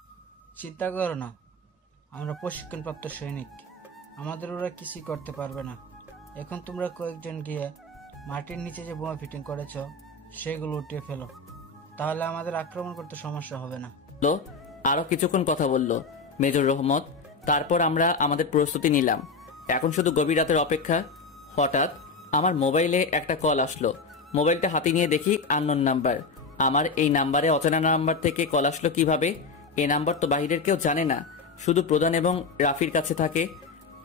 চিন্তা করো না, আমরা প্রশিক্ষণপ্রাপ্ত সৈনিক, আমাদের ওরা কিছুই করতে পারবে না। এখন তোমরা কয়েকজন গিয়ে মাটির নিচে যে বোমা ফিটিং করেছ সেগুলো উঠিয়ে ফেলো, তাহলে আমাদের আক্রমণ করতে সমস্যা হবে না। আরো কিছুক্ষণ কথা বলল মেজর রহমত। তারপর আমরা আমাদের প্রস্তুতি নিলাম। এখন শুধু গভীর রাতের অপেক্ষা। হঠাৎ আমার মোবাইলে একটা কল আসলো। মোবাইলটা হাতে নিয়ে দেখি আননোন নাম্বার। আমার এই নাম্বারে অচেনা নাম্বার থেকে কল আসলো কিভাবে? এই নাম্বার তো বাহিরের কেউ জানে না, শুধু প্রধান এবং রাফির কাছে থাকে।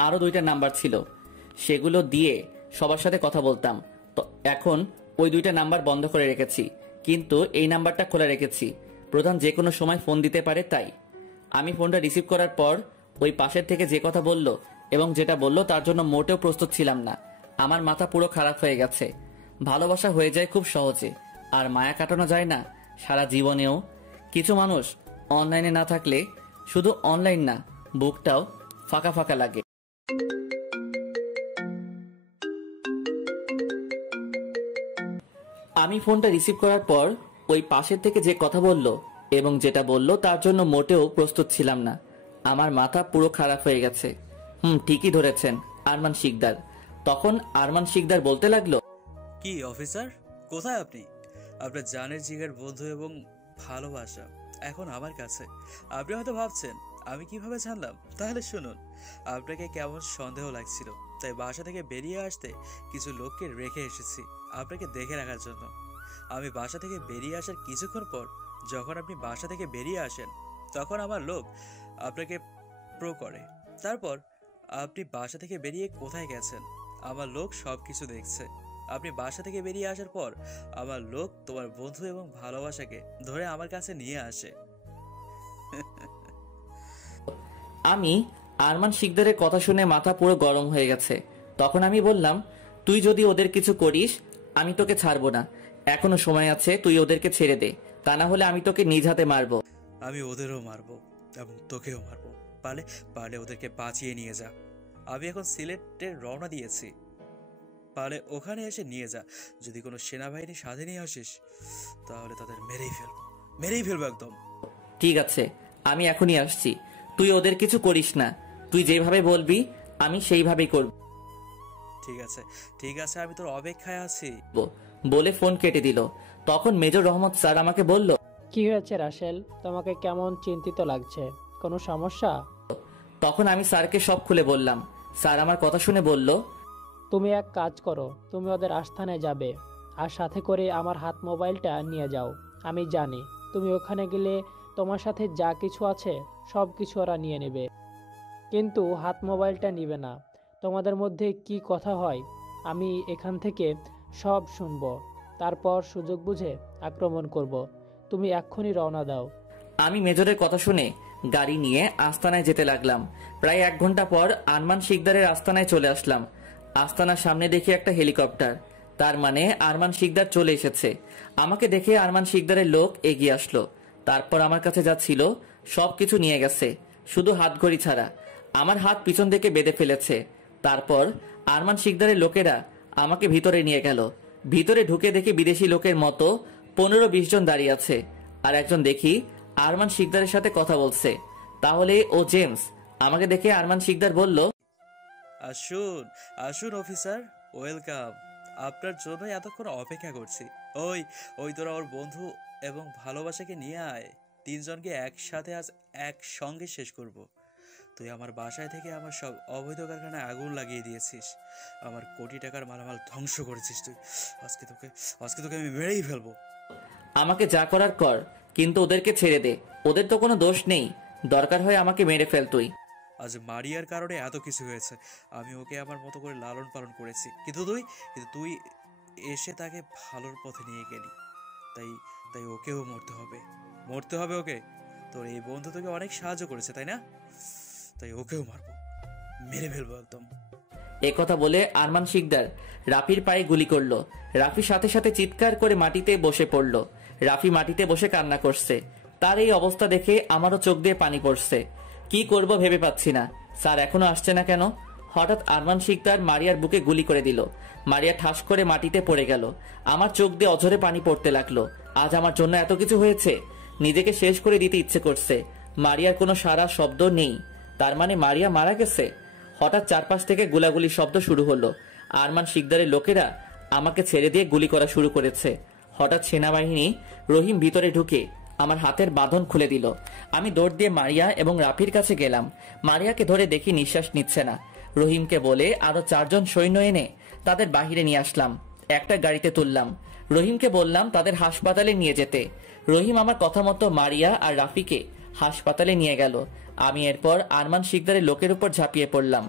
আরো 2টা নাম্বার ছিল, সেগুলো দিয়ে সবার সাথে কথা বলতাম। তো এখন ওই 2টা নাম্বার বন্ধ করে রেখেছি, কিন্তু এই নাম্বারটা খোলা রেখেছি। প্রধান যে কোনো সময় ফোন দিতে পারে। তাই আমি ফোনটা রিসিভ করার পর ওই পাশের থেকে যে কথা বলল এবং যেটা বলল তার জন্য মোটেও প্রস্তুত ছিলাম না। আমার মাথা পুরো খারাপ হয়ে গেছে। ভালোবাসা হয়ে যায় খুব সহজে, আর মায়া কাটানো যায় না সারা জীবনেও। কিছু মানুষ অনলাইনে না থাকলে শুধু অনলাইন না, বুকটাও ফাঁকা ফাঁকা লাগে। আমি ফোনটা রিসিভ করার পর ওই পাশের থেকে যে কথা বলল এবং যেটা বলল তার জন্য মোটেও প্রস্তুত ছিলাম না। আমার মাথা পুরো খারাপ হয়ে গেছে। ঠিকই ধরেছেন, আরমান শিকদার। তখন আরমান শিকদার বলতে লাগলো, কি অফিসার, কোথায় আপনি? আপনার জানের জিগার বন্ধু এবং ভালোবাসা এখন আমার কাছে। আপনি হয়তো ভাবছেন আমি কিভাবে জানলাম, তাহলে শুনুন। আপনাকে কেমন সন্দেহ লাগছিল, তাই বাসা থেকে বেরিয়ে আসতে কিছু লোককে রেখে এসেছি আপনাকে দেখে রাখার জন্য। আমি বাসা থেকে বেরিয়ে আসার কিছুক্ষণ পর যখন আপনি বাসা থেকে বেরিয়ে আসেন তখন আমার লোক আপনাকে প্রো করে। তারপর আপনি বাসা থেকে বেরিয়ে কোথায় গেছেন আমার লোক সব কিছু দেখছে। আপনি বাসা থেকে বেরিয়ে আসার পর আমার লোক তোমার বন্ধু এবং ভালোবাসাকে ধরে আমার কাছে নিয়ে আসে। আমি আরমান শিকদারের কথা শুনে মাথা পুরো গরম হয়ে গেছে। তখন আমি বললাম, তুই যদি ওদের কিছু করিস আমি তোকে ছাড়বো না। এখনো সময় আছে, তুই ওদেরকে ছেড়ে দে, তা না হলে আমি তোকে নিজ হাতে মারবো। আমি ওদেরও মারবো এবং তোকেও মারবো, পারলে পারলে ওদেরকে বাঁচিয়ে নিয়ে যা। আমি এখন সিলেটে রওনা দিয়েছি, পারলে ওখানে এসে নিয়ে যা। যদি কোনো সেনাবাহিনী সাথে নিয়ে আসিস তাহলে তাদের মেরেই ফেলবো একদম। ঠিক আছে, আমি এখনই আসছি। তুই ওদের কিছু করিস না, তুই যেভাবে বলবি আমি সেইভাবেই করব। ঠিক আছে, আমি তোর অপেক্ষায় আছি বলে ফোন কেটে দিল। তখন মেজর রহমত স্যার আমাকে বলল, কি হয়েছে রাসেল, তোমাকে কেমন চিন্তিত লাগছে, কোনো সমস্যা? তখন আমি স্যারকে সব খুলে বললাম। স্যার আমার কথা শুনে বলল, তুমি এক কাজ করো, তুমি ওদের আস্থানায় যাবে আর সাথে করে আমার হাত মোবাইলটা নিয়ে যাও। আমি জানি তুমি ওখানে গেলে তোমার সাথে যা কিছু আছে সব কিছু ওরা নিয়ে নেবে, কিন্তু হাত মোবাইলটা নিবে না। তোমাদের মধ্যে কি কথা হয় আমি এখান থেকে সব শুনবো, তারপর সুযোগ বুঝে আক্রমণ করব। তুমি এক্ষুনি রওনা দাও। আমি মেজরের কথা শুনে গাড়ি নিয়ে আস্তানায় যেতে লাগলাম। প্রায় 1 ঘন্টা পর আরমান শিকদারের আস্তানায় চলে আসলাম। আস্তানার সামনে দেখি একটা হেলিকপ্টার, তার মানে আরমান শিকদার চলে এসেছে। আমাকে দেখে আরমান শিকদারের লোক এগিয়ে আসলো। তারপর আমার কাছে যা ছিল সবকিছু নিয়ে গেছে, শুধু হাতঘড়ি ছাড়া। আমার হাত পিছন থেকে বেঁধে ফেলেছে। তারপর আরমান শিকদারের লোকেরা আমাকে ভিতরে নিয়ে গেল। ভিতরে ঢুকে দেখি বিদেশি লোকের মতো 15-20 জন দাঁড়িয়ে আছে, আর একজন দেখি আরমান শিকদারের সাথে কথা বলছে। তাহলে ও জেমস। আমাকে দেখে আরমান শিকদার বলল, আসুন আসুন অফিসার, ওয়েলকাম। আপনার জন্য এতক্ষণ অপেক্ষা করছি। ওই তোরা ওর বন্ধু এবং ভালোবাসাকে নিয়ে আয়। 3 জনকে একসাথে আজ একসঙ্গে শেষ করব। তুই আমার বাসায় থেকে আমার সব অবৈধ কারখানায় আগুন লাগিয়ে দিয়েছিস, আমার কোটি টাকার মালামাল ধ্বংস করেছিস তুই। আজকে তোকে আমি মেরেই ফেলবো। আমাকে যা করার কর, কিন্তু ওদেরকে ছেড়ে দে। ওদের তো কোনো দোষ নেই, দরকার হয় আমাকে মেরে ফেল তুই। আজ মারিয়ার কারণে এত কিছু হয়েছে। আমি ওকে আমার মতো করে লালন পালন করেছি, কিন্তু তুই এসে তাকে ভালোর পথে নিয়ে গেলি। তাই ওকেও মরতে হবে ওকে। তোর এই বন্ধু তোকে অনেক সাহায্য করেছে, তাই না? তাই ওকেও মারবো, মেরে ফেলবো একদম। একথা বলে আরমান শিকদার রাফির পায়ে গুলি করলো। রাফি সাথে সাথে চিৎকার করে মাটিতে বসে পড়ল। রাফি মাটিতে বসে কান্না করছে। তার এই অবস্থা দেখে আমারও চোখ দিয়ে পানি পড়ছে। কি করব ভেবে পাচ্ছি না। স্যার এখনো আসছে না কেন? হঠাৎ আরমান শিকদার মারিয়ার বুকে গুলি করে দিল। মারিয়া ঠাস করে মাটিতে পড়ে গেল। আমার চোখ দিয়ে অঝরে পানি পড়তে লাগলো। আজ আমার জন্য এত কিছু হয়েছে, নিজেকে শেষ করে দিতে ইচ্ছে করছে। মারিয়ার কোনো সারা শব্দ নেই, তার মানে মারিয়া মারা গেছে। হঠাৎ চারপাশ থেকে গোলাগুলি শব্দ শুরু হলো। আরমান শিকদারের লোকেরা আমাকে ছেড়ে দিয়ে গুলি করা শুরু করেছে। হঠাৎ সেনাবাহিনী রহিম ভিতরে ঢুকে আমার হাতের বাঁধন খুলে দিল। আমি দৌড় দিয়ে মারিয়া এবং রাফির কাছে গেলাম। মারিয়াকে ধরে দেখি নিঃশ্বাস নিচ্ছে না। রহিমকে বলে আরো 4 জন সৈন্য এনে তাদের বাহিরে নিয়ে আসলাম। একটা গাড়িতে তুললাম। রহিমকে বললাম তাদের হাসপাতালে নিয়ে যেতে। রহিম আমার কথা মতো মারিয়া আর রাফিকে হাসপাতালে নিয়ে গেল। আমি এরপর আরমান শিকদারের লোকের উপর ঝাঁপিয়ে পড়লাম।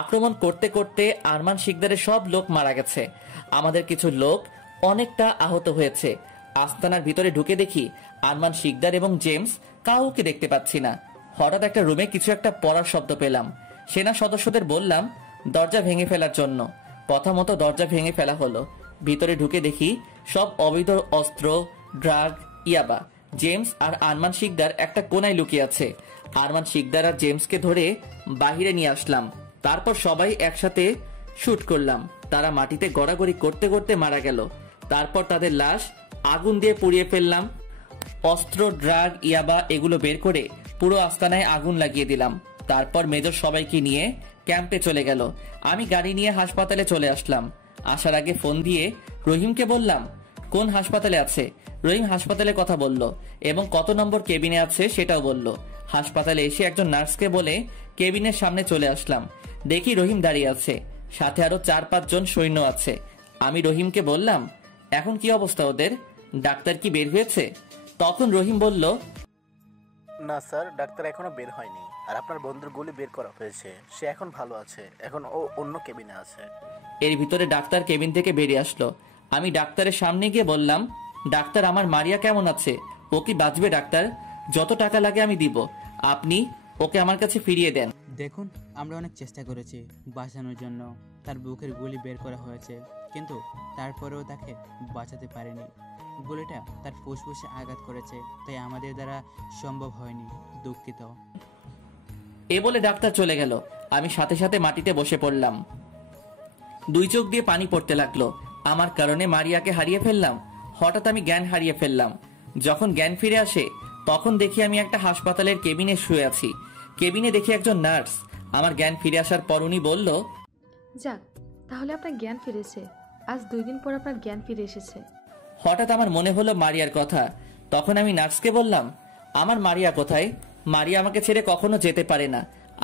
আক্রমণ করতে করতে আরমান শিকদারের সব লোক মারা গেছে। আমাদের কিছু লোক অনেকটা আহত হয়েছে। আস্তানার ভিতরে ঢুকে দেখি আরমান শিকদার এবং জেমস কাউকে দেখতে পাচ্ছি না। হঠাৎ একটা রুমে কিছু একটা পড়ার শব্দ পেলাম। সেনা সদস্যদের বললাম দরজা ভেঙে ফেলার জন্য। কথা মতো দরজা ভেঙে ফেলা হলো। ভিতরে ঢুকে দেখি সব অবৈধ অস্ত্র, ড্রাগ, ইয়াবা। জেমস আর আরমান শিকদার একটা কোনায় লুকিয়ে আছে। আরমান শিকদার আর জেমসকে ধরে বাহিরে নিয়ে আসলাম। তারপর সবাই একসাথে শুট করলাম। তারা মাটিতে গড়াগড়ি করতে করতে মারা গেল। তারপর তাদের লাশ আগুন দিয়ে পুড়িয়ে ফেললাম। অস্ত্র, ড্রাগ, ইয়াবা এগুলো বের করে পুরো আস্তানায় আগুন লাগিয়ে দিলাম। তারপর মেজর সবাইকে নিয়ে ক্যাম্পে চলে গেল। আমি গাড়ি নিয়ে হাসপাতালে চলে আসলাম। আসার আগে ফোন দিয়ে রহিমকে বললাম কোন হাসপাতালে আছে। রহিম হাসপাতালে কথা বলল এবং কত নম্বর কেবিনে আছে সেটাও বলল। হাসপাতালে এসে একজন নার্সকে বলে কেবিনের সামনে চলে আসলাম। দেখি রহিম দাঁড়িয়ে আছে, সাথে আরো 4-5 জন সৈন্য আছে। আমি রহিমকে বললাম এখন কি অবস্থা ওদের, ডাক্তার কি বের হয়েছে? তখন রহিম বলল না স্যার, ডাক্তার এখনো বের হয়নি। আর আপনার বন্ধুর গুলি বের করা হয়েছে, সে এখন ভালো আছে। এখন ও অন্য কেবিনে আছে। এর ভিতরে ডাক্তার কেবিন থেকে বেরিয়ে আসলো। আমি ডাক্তারের সামনে গিয়ে বললাম ডাক্তার আমার মারিয়া কেমন আছে? ও কি বাঁচবে ডাক্তার? যত টাকা লাগে আমি দিব, আপনি ওকে আমার কাছে ফিরিয়ে দেন। দেখুন, আমরা অনেক চেষ্টা করেছি বাঁচানোর জন্য। তার বুকের গুলি বের করা হয়েছে, কিন্তু তারপরেও তাকে বাঁচাতে পারেনি। গুলিটা তার ফুসফুসে আঘাত করেছে, তাই আমাদের দ্বারা সম্ভব হয়নি। দুঃখিত। এ বলে ডাক্তার চলে গেল। আমি সাথে সাথে মাটিতে বসে পড়লাম। 2 চোখ দিয়ে পানি পড়তে লাগলো। আমার কারণে মারিয়াকে হারিয়ে ফেললাম। হঠাৎ আমি জ্ঞান হারিয়ে ফেললাম। যখন জ্ঞান ফিরে আসে তখন দেখি আমি একটা হাসপাতালের কেবিনে শুয়ে আছি। কেবিনে দেখি একজন নার্স। আমার জ্ঞান ফিরে আসার পর উনি বলল যাক, তাহলে আপনার জ্ঞান ফিরেছে। আজ 2 দিন পর আপনার জ্ঞান ফিরে এসেছে। হঠাৎ আমার মনে হলো মারিয়ার কথা। তখন আমি নার্সকে বললাম আমার মারিয়া কোথায়? মারিয়া আমাকে ছেড়ে কখনো যেতে পারে না।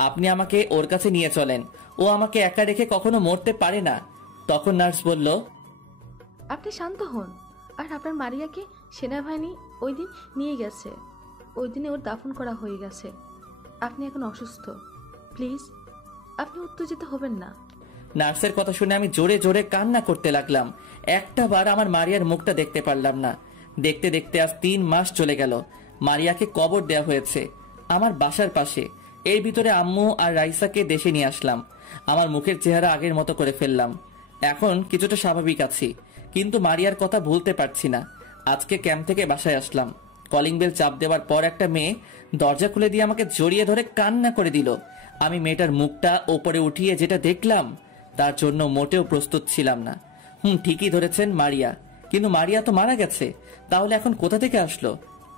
আপনি আমাকে ওর কাছে নিয়ে চলেন। ও আমাকে একা রেখে কখনো মরতে পারে না। তখন নার্স বলল আপনি শান্ত হন। আর আপনার মারিয়াকে সেনাবাহিনী ওই দিন নিয়ে গেছে। ওই দিনে ওর দাফন করা হয়ে গেছে। আপনি এখন অসুস্থ, প্লিজ আপনি উত্তেজিত হবেন না। নার্সের কথা শুনে আমি জোরে জোরে কান্না করতে লাগলাম। একটা বার আমার মারিয়ার মুখটা দেখতে পারলাম না। দেখতে দেখতে আজ 3 মাস চলে গেল। মারিয়াকে কবর দেয়া হয়েছে আমার বাসার পাশে। এর ভিতরে আম্মু আর রাইসাকে দেশে নিয়ে আসলাম। আমার মুখের চেহারা আগের মতো করে ফেললাম। এখন কিছুটা স্বাভাবিক আছি, কিন্তু মারিয়ার কথা ভুলতে পারছি না। আজকে ক্যাম্প থেকে বাসায় আসলাম। কলিং বেল চাপ দেওয়ার পর একটা মেয়ে দরজা খুলে দিয়ে আমাকে জড়িয়ে ধরে কান্না করে দিল। আমি মেয়েটার মুখটা ওপরে উঠিয়ে যেটা দেখলাম তার জন্য মোটেও প্রস্তুত ছিলাম না। ঠিকই ধরেছেন, মারিয়া। কিন্তু মারিয়া তো মারা গেছে, তাহলে এখন কোথা থেকে আসলো?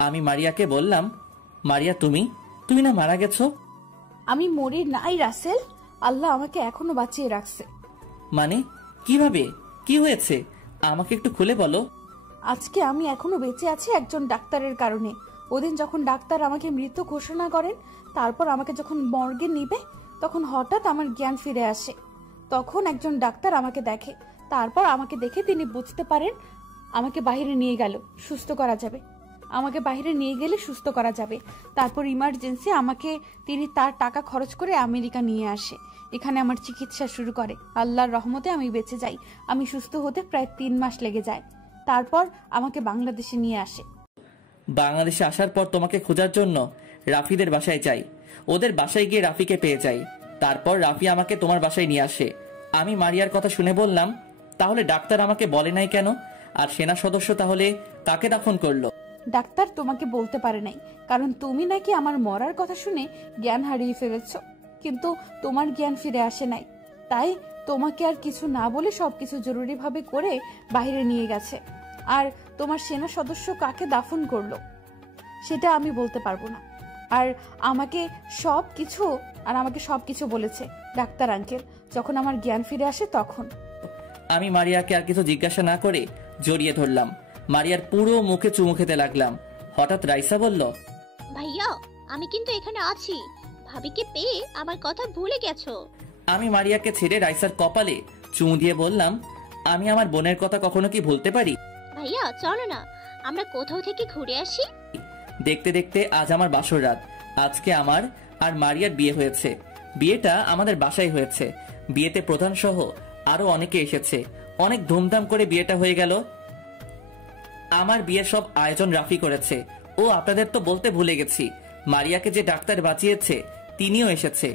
আমি মারিয়াকে বললাম মারিয়া তুমি না মারা গেছো? আমি মরি নাই রাসেল, আল্লাহ আমাকে এখনো বাঁচিয়ে রাখছে। মানে কিভাবে, কি হয়েছে আমাকে একটু খুলে বলো। আজকে আমি এখনো বেঁচে আছি একজন ডাক্তারের কারণে। ওদিন যখন ডাক্তার আমাকে মৃত ঘোষণা করেন, তারপর আমাকে যখন মর্গে নিবে, তখন হঠাৎ আমার জ্ঞান ফিরে আসে। তখন একজন ডাক্তার আমাকে দেখে। তারপর আমাকে দেখে তিনি বুঝতে পারেন আমাকে বাইরে নিয়ে গেল, সুস্থ করা যাবে। আমাকে বাইরে নিয়ে গেলে সুস্থ করা যাবে। তারপর ইমার্জেন্সি আমাকে তিনি তার টাকা খরচ করে আমেরিকা নিয়ে আসে। এখানে আমার চিকিৎসা শুরু করে। আল্লাহর রহমতে আমি বেঁচে যাই। আমি সুস্থ হতে প্রায় 3 মাস লেগে যায়। তারপর আমাকে বাংলাদেশে নিয়ে আসে। বাংলাদেশে আসার পর তোমাকে খোঁজার জন্য রাফিদের বাসায় যাই। ওদের বাসায় গিয়ে রাফিকে পেয়ে যাই। তারপর রাফি আমাকে তোমার বাসায় নিয়ে আসে। আমি মারিয়ার কথা শুনে বললাম, তাহলে ডাক্তার আমাকে বলে নাই কেন? আর সেনা সদস্য তাহলে কাকে দাফন করলো? ডাক্তার তোমাকে বলতে পারে নাই, কারণ তুমি নাকি আমার মরার কথা শুনে জ্ঞান হারিয়ে ফেলেছ, কিন্তু তোমার জ্ঞান ফিরে আসে নাই। তাই তোমাকে আর কিছু না বলে সবকিছু জরুরিভাবে করে বাইরে নিয়ে গেছে। আর তোমার সেনা সদস্য কাকে দাফন করলো সেটা আমি বলতে পারবো না। আর আমাকে সবকিছু বলেছে ডাক্তার আঙ্কেল, যখন আমার জ্ঞান ফিরে আসে তখন। আমি মারিয়াকে আর কিছু জিজ্ঞাসা না করে জড়িয়ে ধরলাম। মারিয়ার পুরো মুখে চুমু খেতে লাগলাম। হঠাৎ রাইসা বলল, ভাইয়া আমি কিন্তু এখানে আছি, ভাবিকে পেয়ে আমার কথা ভুলে গেছো। আমি মারিয়াকে ছেড়ে রাইসার কপালে চুমু দিয়ে বললাম, আমি আমার বোনের কথা কখনো কি ভুলতে পারি? ভাইয়া চলো না আমরা কোথাও থেকে ঘুরে আসি। দেখতে দেখতে আজ আমার বাসর রাত। আজকে আমার আর মারিয়ার বিয়ে হয়েছে। বিয়েটা আমাদের বাসায় হয়েছে। বিয়েতে প্রধান সহ আরো অনেকে এসেছে। অনেক ধুমধাম করে বিয়েটা হয়ে গেল। আমার বিয়ের সব আয়োজন রাফি করেছে। ও আপনাদের তো বলতে ভুলে গেছি, মারিয়াকে যে ডাক্তার বাঁচিয়েছে তিনিও এসেছে।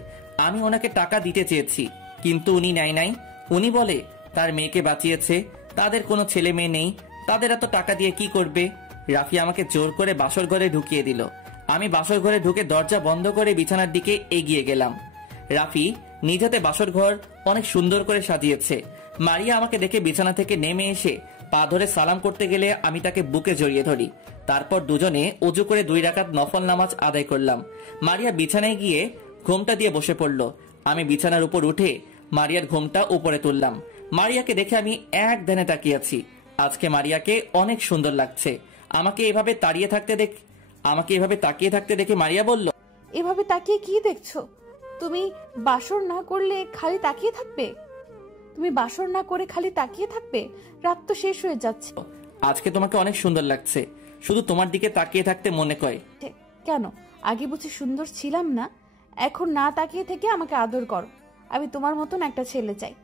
আমি ওনাকে টাকা দিতে চেয়েছি, কিন্তু উনি নেয় নাই। উনি বলে তার মেয়েকে বাঁচিয়েছে, তাদের কোনো ছেলে মেয়ে নেই, তাদের এত টাকা দিয়ে কি করবে। রাফি আমাকে জোর করে বাসর ঘরে ঢুকিয়ে দিল। আমি বাসর ঘরে ঢুকে দরজা বন্ধ করে বিছানার দিকে এগিয়ে গেলাম। রাফি নিজ হাতে বাসর ঘর অনেক সুন্দর করে সাজিয়েছে। মারিয়া আমাকে দেখে বিছানা থেকে নেমে এসে পা ধরে সালাম করতে গেলে আমি তাকে বুকে জড়িয়ে ধরি। তারপর দুজনে অজু করে 2 রাকাত নফল নামাজ আদায় করলাম। মারিয়া বিছানায় গিয়ে ঘোমটা দিয়ে বসে পড়ল। আমি বিছানার উপর উঠে মারিয়ার ঘোমটা উপরে তুললাম। মারিয়াকে দেখে আমি এক ধ্যানে তাকিয়ে আছি। আজকে মারিয়াকে অনেক সুন্দর লাগছে। আমাকে এভাবে তাকিয়ে থাকতে দেখে মারিয়া বলল, এভাবে তাকিয়ে কি দেখছো? তুমি বাসর না করলে খালি তাকিয়ে থাকবে? রাত তো শেষ হয়ে যাচ্ছে। আজকে তোমাকে অনেক সুন্দর লাগছে, শুধু তোমার দিকে তাকিয়ে থাকতে মনে কয়। কেন, আগে বুঝি সুন্দর ছিলাম না? এখন না তাকিয়ে থেকে আমাকে আদর করো। আমি তোমার মতন একটা ছেলে চাই।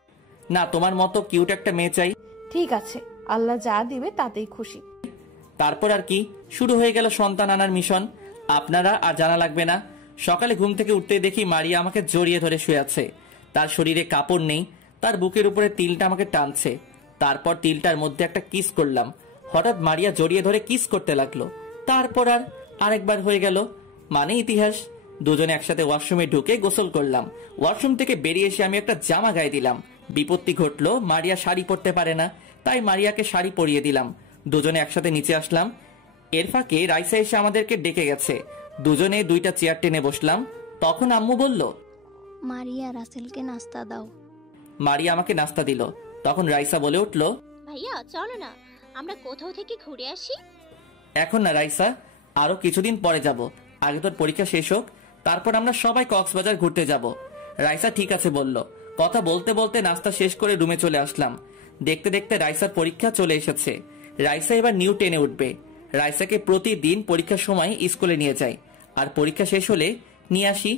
না, তোমার মতো কিউট একটা মেয়ে চাই। ঠিক আছে, আল্লাহ যা দিবে তাতেই খুশি। তারপর আর কি, শুরু হয়ে গেল সন্তান আনার মিশন। আপনারা আর জানা লাগবে না। সকালে ঘুম থেকে উঠতে দেখি মারিয়া আমাকে জড়িয়ে ধরে শুয়ে আছে। তার শরীরে কাপড় নেই, তার বুকের উপরে তিলটা আমাকে টানছে। তারপর তিলটার মধ্যে একটা কিস করলাম। হঠাৎ মারিয়া জড়িয়ে ধরে কিস করতে লাগলো। তারপর আর আরেকবার হয়ে গেল, মানে ইতিহাস। দুজনে একসাথে ওয়াশরুমে ঢুকে গোসল করলাম। ওয়াশরুম থেকে বেরিয়ে এসে আমি একটা জামা গায়ে দিলাম। বিপত্তি ঘটলো, মারিয়া শাড়ি পরতে পারে না, তাই মারিয়াকে শাড়ি পরিয়ে দিলাম। দুজনে একসাথে নিচে আসলাম। এর ফাঁকে রাইসা এসে আমাদেরকে ডেকে গেছে। দুজনে 2টা চেয়ার টেনে বসলাম। তখন আম্মু বলল, মারিয়া রাসেলকে নাস্তা দাও। মারিয়া আমাকে নাস্তা দিল। তখন রাইসা বলে উঠল, ভাইয়া চলো না আমরা কোথাও থেকে ঘুরে আসি। এখন না রাইসা, আরো কিছুদিন পরে যাব। আগে তোর পরীক্ষা শেষ হোক, তারপর আমরা সবাই কক্সবাজার ঘুরতে যাব। রাইসা ঠিক আছে বলল। কথা বলতে বলতে নাস্তা শেষ করে রুমে চলে আসলাম। দেখতে দেখতে রাইসার পরীক্ষা চলে এসেছে। রাইসা এবার নিউ 10-এ উঠবে। রাইসাকে প্রতিদিন পরীক্ষার সময় স্কুলে নিয়ে যাই, আর পরীক্ষা শেষ হলে নিয়ে আসি।